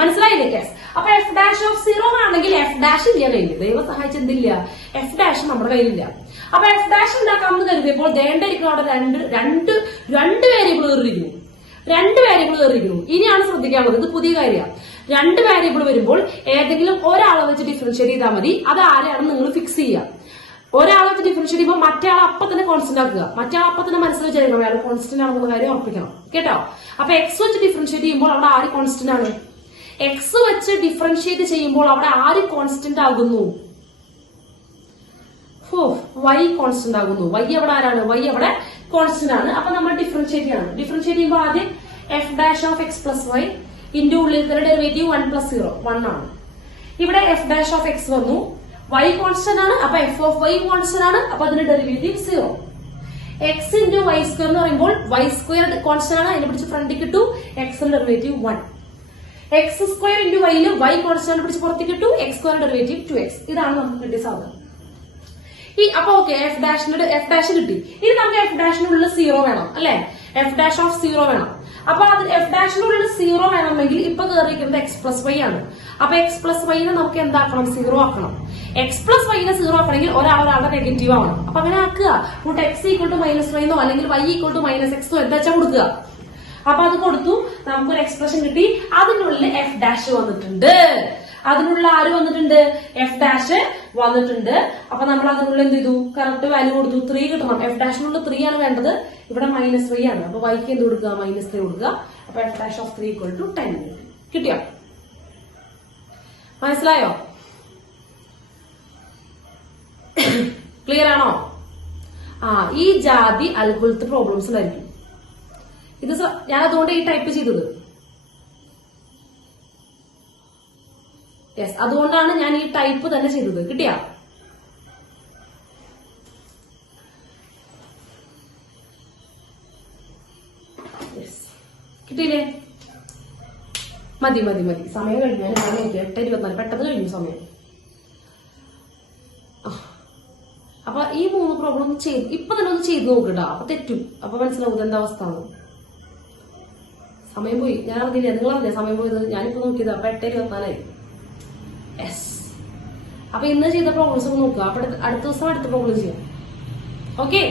മനസ്സിലായില്ലേ കേസ്? അപ്പൊ എഫ് ഡാഷ് ഓഫ് 0 ആണെങ്കിൽ എഫ് ഡാഷ് ഇല്ല കയ്യിൽ. ദൈവം സഹായിച്ചെന്തില്ല, എഫ് ഡാഷ് നമ്മുടെ കയ്യിലില്ല. അപ്പൊ എഫ് ഡാഷ് ഉണ്ടാക്കാമെന്ന് കരുതിയപ്പോൾ ദേണ്ടായിരിക്കും അവിടെ രണ്ട് വേരിയബിൾ കയറിയിരിക്കുന്നു. 2 വേരിയബിൾ കയറിയിരിക്കുന്നു. ഇനിയാണ് ശ്രദ്ധിക്കാനുള്ളത്, ഇത് പുതിയ കാര്യമാണ്. 2 വേരിയബിൾ വരുമ്പോൾ ഏതെങ്കിലും ഒരാളെ വെച്ച് ഡിഫറൻഷിയേറ്റ് ചെയ്താൽ മതി. അത് ആരെയാണെന്ന് നിങ്ങൾ ഫിക്സ് ചെയ്യുക. ഒരാളെ വെച്ച് ഡിഫറൻഷിയേറ്റ് ചെയ്യുമ്പോൾ മറ്റേ ആളെ അപ്പൊ തന്നെ കോൺസ്റ്റന്റ് ആക്കുക. മറ്റേ ആളെ അപ്പൊ തന്നെ മനസ്സിൽ വെച്ചാൽ അയാൾ കോൺസ്റ്റന്റ് ആണെന്നുള്ള കാര്യം ഉറപ്പിക്കണം കേട്ടോ. അപ്പൊ എക്സ് വെച്ച് ഡിഫറൻഷിയേറ്റ് ചെയ്യുമ്പോൾ അവിടെ ആര് കോൺസ്റ്റന്റ് ആണ്? എക്സ് വെച്ച് ഡിഫറൻഷിയേറ്റ് ചെയ്യുമ്പോൾ അവിടെ ആര് കോൺസ്റ്റന്റ് ആകുന്നു? വൈ കോൺസ്റ്റന്റ് ആകുന്നു. വൈ അവിടെ ആരാണ്? വൈ അവിടെ കോൺസ്റ്റന്റ് ആണ്. അപ്പൊ നമ്മൾ ഡിഫറൻഷിയേറ്റ് ചെയ്യണം. ഡിഫറൻഷിയേറ്റ് ചെയ്യുമ്പോൾ ആദ്യം f dash of x plus y ഇന്റെ ഉള്ളിൽ തന്നെ ഡെറിവേറ്റീവ് 1 + 0 1 ആണ്. ഇവിടെ എഫ് ഡാഷ് ഓഫ് എക്സ് വന്നു, വൈ കോൺസ്റ്റന്റ് ആണ്. അപ്പൊ എഫ് ഓഫ് വൈ കോൺസ്റ്റന്റ് ആണ്. അപ്പൊ അതിന്റെ derivative 0. X into y square എന്ന് പറയുമ്പോൾ വൈ സ്ക്വയർ കോൺസ്റ്റന്റ് ആണ്. അതിനെ പിടിച്ച് ഫ്രണ്ടിൽ കിട്ടു എക്സിന്റെ ഡെറിവേറ്റീവ് 1. എക്സ് സ്ക്വയർ ഇൻറ്റു വൈയില് വൈ കോൺസ്റ്റന്റ് പിടിച്ച് പുറത്തേക്ക് കിട്ടു എക്സ് സ്ക്വയർ ഡെറിവേറ്റീവ് 2x. ഇതാണ് നമുക്ക് കിട്ടിയ സാധനം. അപ്പൊ ഓക്കെ, എഫ് ഡാഷ് കിട്ടി. ഇനി നമുക്ക് എഫ് ഡാഷിനുള്ളിൽ 0 വേണം അല്ലെ? എഫ് ഡാഷ് ഓഫ് 0 വേണം. അപ്പൊ അത് എഫ് ഡാഷിനുള്ളിൽ 0 വേണമെങ്കിൽ ഇപ്പൊ കയറിയിരിക്കുന്നത് എക്സ് പ്ലസ് വൈ ആണ്. അപ്പൊ എക്സ് പ്ലസ് വൈനെ നമുക്ക് എന്താക്കണം? 0 ആക്കണം. എക്സ് പ്ലസ് വൈനെ 0 ആക്കണമെങ്കിൽ ഒരാളുടെ നെഗറ്റീവ് ആവണം. അപ്പൊ അങ്ങനെ ആക്കുക. കൂട്ട് എക്സ് ഈക്വൽ ടു -y അല്ലെങ്കിൽ വൈ ഈക്വൽ ടു -x എന്താ വെച്ചാൽ കൊടുക്കുക. അപ്പൊ അത് കൊടുത്തു, നമുക്കൊരു എക്സ്പ്രഷൻ കിട്ടി. അതിനുള്ളിൽ എഫ് ഡാഷ് വന്നിട്ടുണ്ട്. അതിനുള്ള ആര് വന്നിട്ടുണ്ട്? എഫ് ഡാഷ് വന്നിട്ടുണ്ട്. അപ്പൊ നമ്മൾ അതിനുള്ളിൽ എന്ത് ചെയ്തു? കറക്റ്റ് വാല്യൂ കൊടുത്തു. 3 കിട്ടണം. എഫ് ഡാഷിനുള്ള 3 ആണ് വേണ്ടത്. ഇവിടെ -y ആണ്. അപ്പൊ വൈക്ക് എന്ത് കൊടുക്കുക? -3 കൊടുക്കുക. അപ്പൊ f dash of 3 equal to 10 കിട്ടിയോ? മനസ്സിലായോ? ക്ലിയർ ആണോ? ഈ ജാതി അൽഗോരിതം പ്രോബ്ലംസ് ഉണ്ടായിരിക്കും. ഇത് ഞാൻ അതുകൊണ്ട് ഈ ടൈപ്പ് ചെയ്തത്. യെസ്, അതുകൊണ്ടാണ് ഞാൻ ഈ ടൈപ്പ് തന്നെ ചെയ്തത്. കിട്ടിയാ? കിട്ടിയില്ലേ? മതി. സമയം കഴിഞ്ഞാൽ 8:24 പെട്ടെന്ന് കഴിഞ്ഞു സമയം. അപ്പൊ ഈ 3 പ്രോബ്ലം ഇപ്പൊ തന്നെ ഒന്ന് ചെയ്ത് നോക്കട്ടോ. അപ്പൊ തെറ്റും. അപ്പൊ മനസ്സിലാവും എന്താ അവസ്ഥ. സമയം പോയി. ഞാൻ അറിഞ്ഞില്ല, നിങ്ങൾ അറിഞ്ഞ സമയം പോയത്? ഞാനിപ്പോ നോക്കിയത്. അപ്പൊ 8:24. യെസ്. അപ്പൊ ഇന്ന് ചെയ്ത പ്രോബ്ലംസ് ഒക്കെ നോക്കുക. അപ്പൊ അടുത്ത ദിവസം അടുത്ത പ്രോബ്ലം ചെയ്യാം. ഓക്കെ.